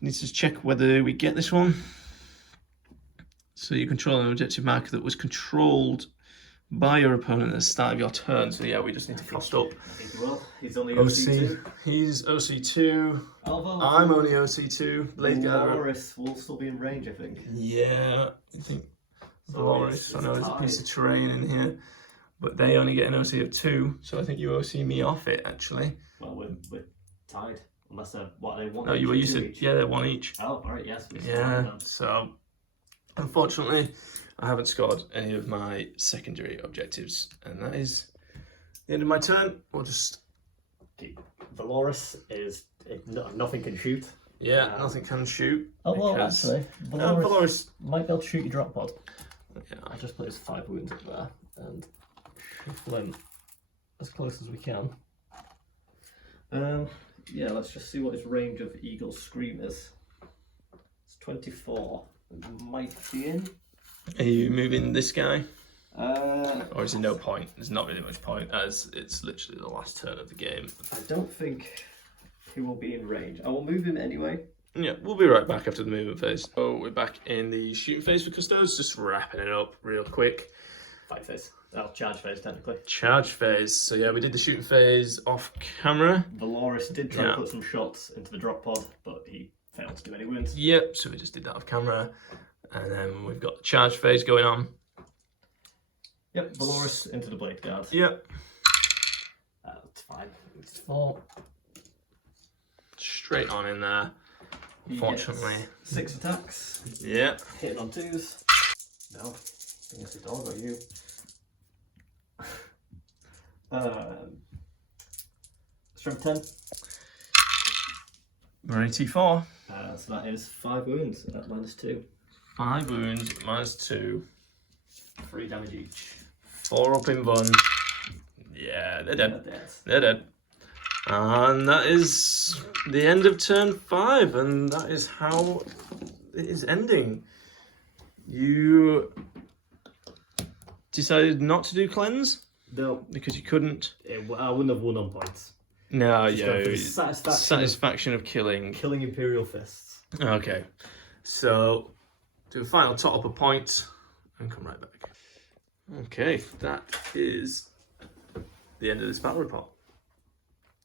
need to check whether we get this one. So you control an objective marker that was controlled by your opponent at the start of your turn. So yeah, we just need to cost up. I think he will. He's only OC2. He's OC2. Although I'm only OC2. Blade Guard. Loris will still be in range, I think. Yeah, I think So Loris. I know there's a piece of terrain in here, but they only get an OC of 2. So I think you OC me off it actually. Well, we're tied. Unless they're what they want. No, you were used to. Yeah, they're 1 each. Oh, alright, yes. Yeah. So unfortunately, I haven't scored any of my secondary objectives, and that is the end of my turn. We'll just keep. Valoris is nothing can shoot. Yeah, nothing can shoot. Oh well, because, actually, Valoris Valoris might be able to shoot your drop pod. Yeah, I just put his 5 wounds up there and shuffle him as close as we can. Yeah, let's just see what his range of Eagle's Scream is. It's 24. It might be in. Are you moving this guy? Or is there no point? There's not really much point, as it's literally the last turn of the game. I don't think he will be in range. I will move him anyway. Yeah, we'll be right back after the movement phase. So we're back in the shooting phase for Custodes, just wrapping it up real quick. Fight phase. Oh, charge phase, technically. Charge phase. So yeah, we did the shooting phase off camera. Valoris did try to put some shots into the drop pod, but he failed to do any wounds. Yep, so we just did that off camera. And then we've got the charge phase going on. Yep, Valoris into the Blade Guard. Yep. That's fine. It's 4. Straight on in there. Unfortunately. 6 attacks. Yeah. Hitting on 2s. No. I think it's a dog or you. Strength 10. We're 84. So that is 5 wounds at -2. 5 wounds, -2. 3 damage each. 4 up in one. Yeah, they're dead. Dead. They're dead. And that is the end of turn 5, and that is how it is ending. You decided not to do cleanse? No. Because you couldn't? I wouldn't have won on points. No, Just yeah. satisfaction of killing. Killing Imperial Fists. Okay. So, do a final top up a point and come right back. Okay, that is the end of this battle report.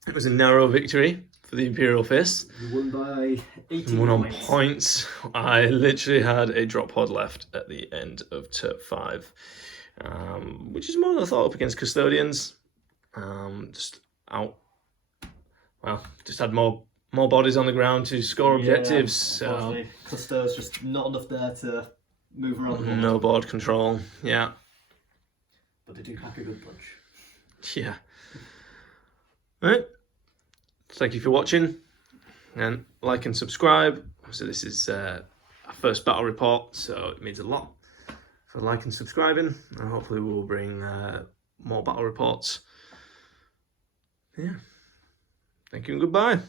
It was a narrow victory for the Imperial Fist. You won by 18 Won on points. points. I literally had a drop pod left at the end of turn 5, which is more than I thought up against Custodians. Just had more bodies on the ground to score objectives. So Custodes just not enough there to move around the board. no board control. Yeah. But they do pack a good punch. Yeah. Right. Thank you for watching, and like and subscribe. So this is our first battle report, so it means a lot for like and subscribing, and hopefully we'll bring more battle reports. Yeah. Thank you and goodbye.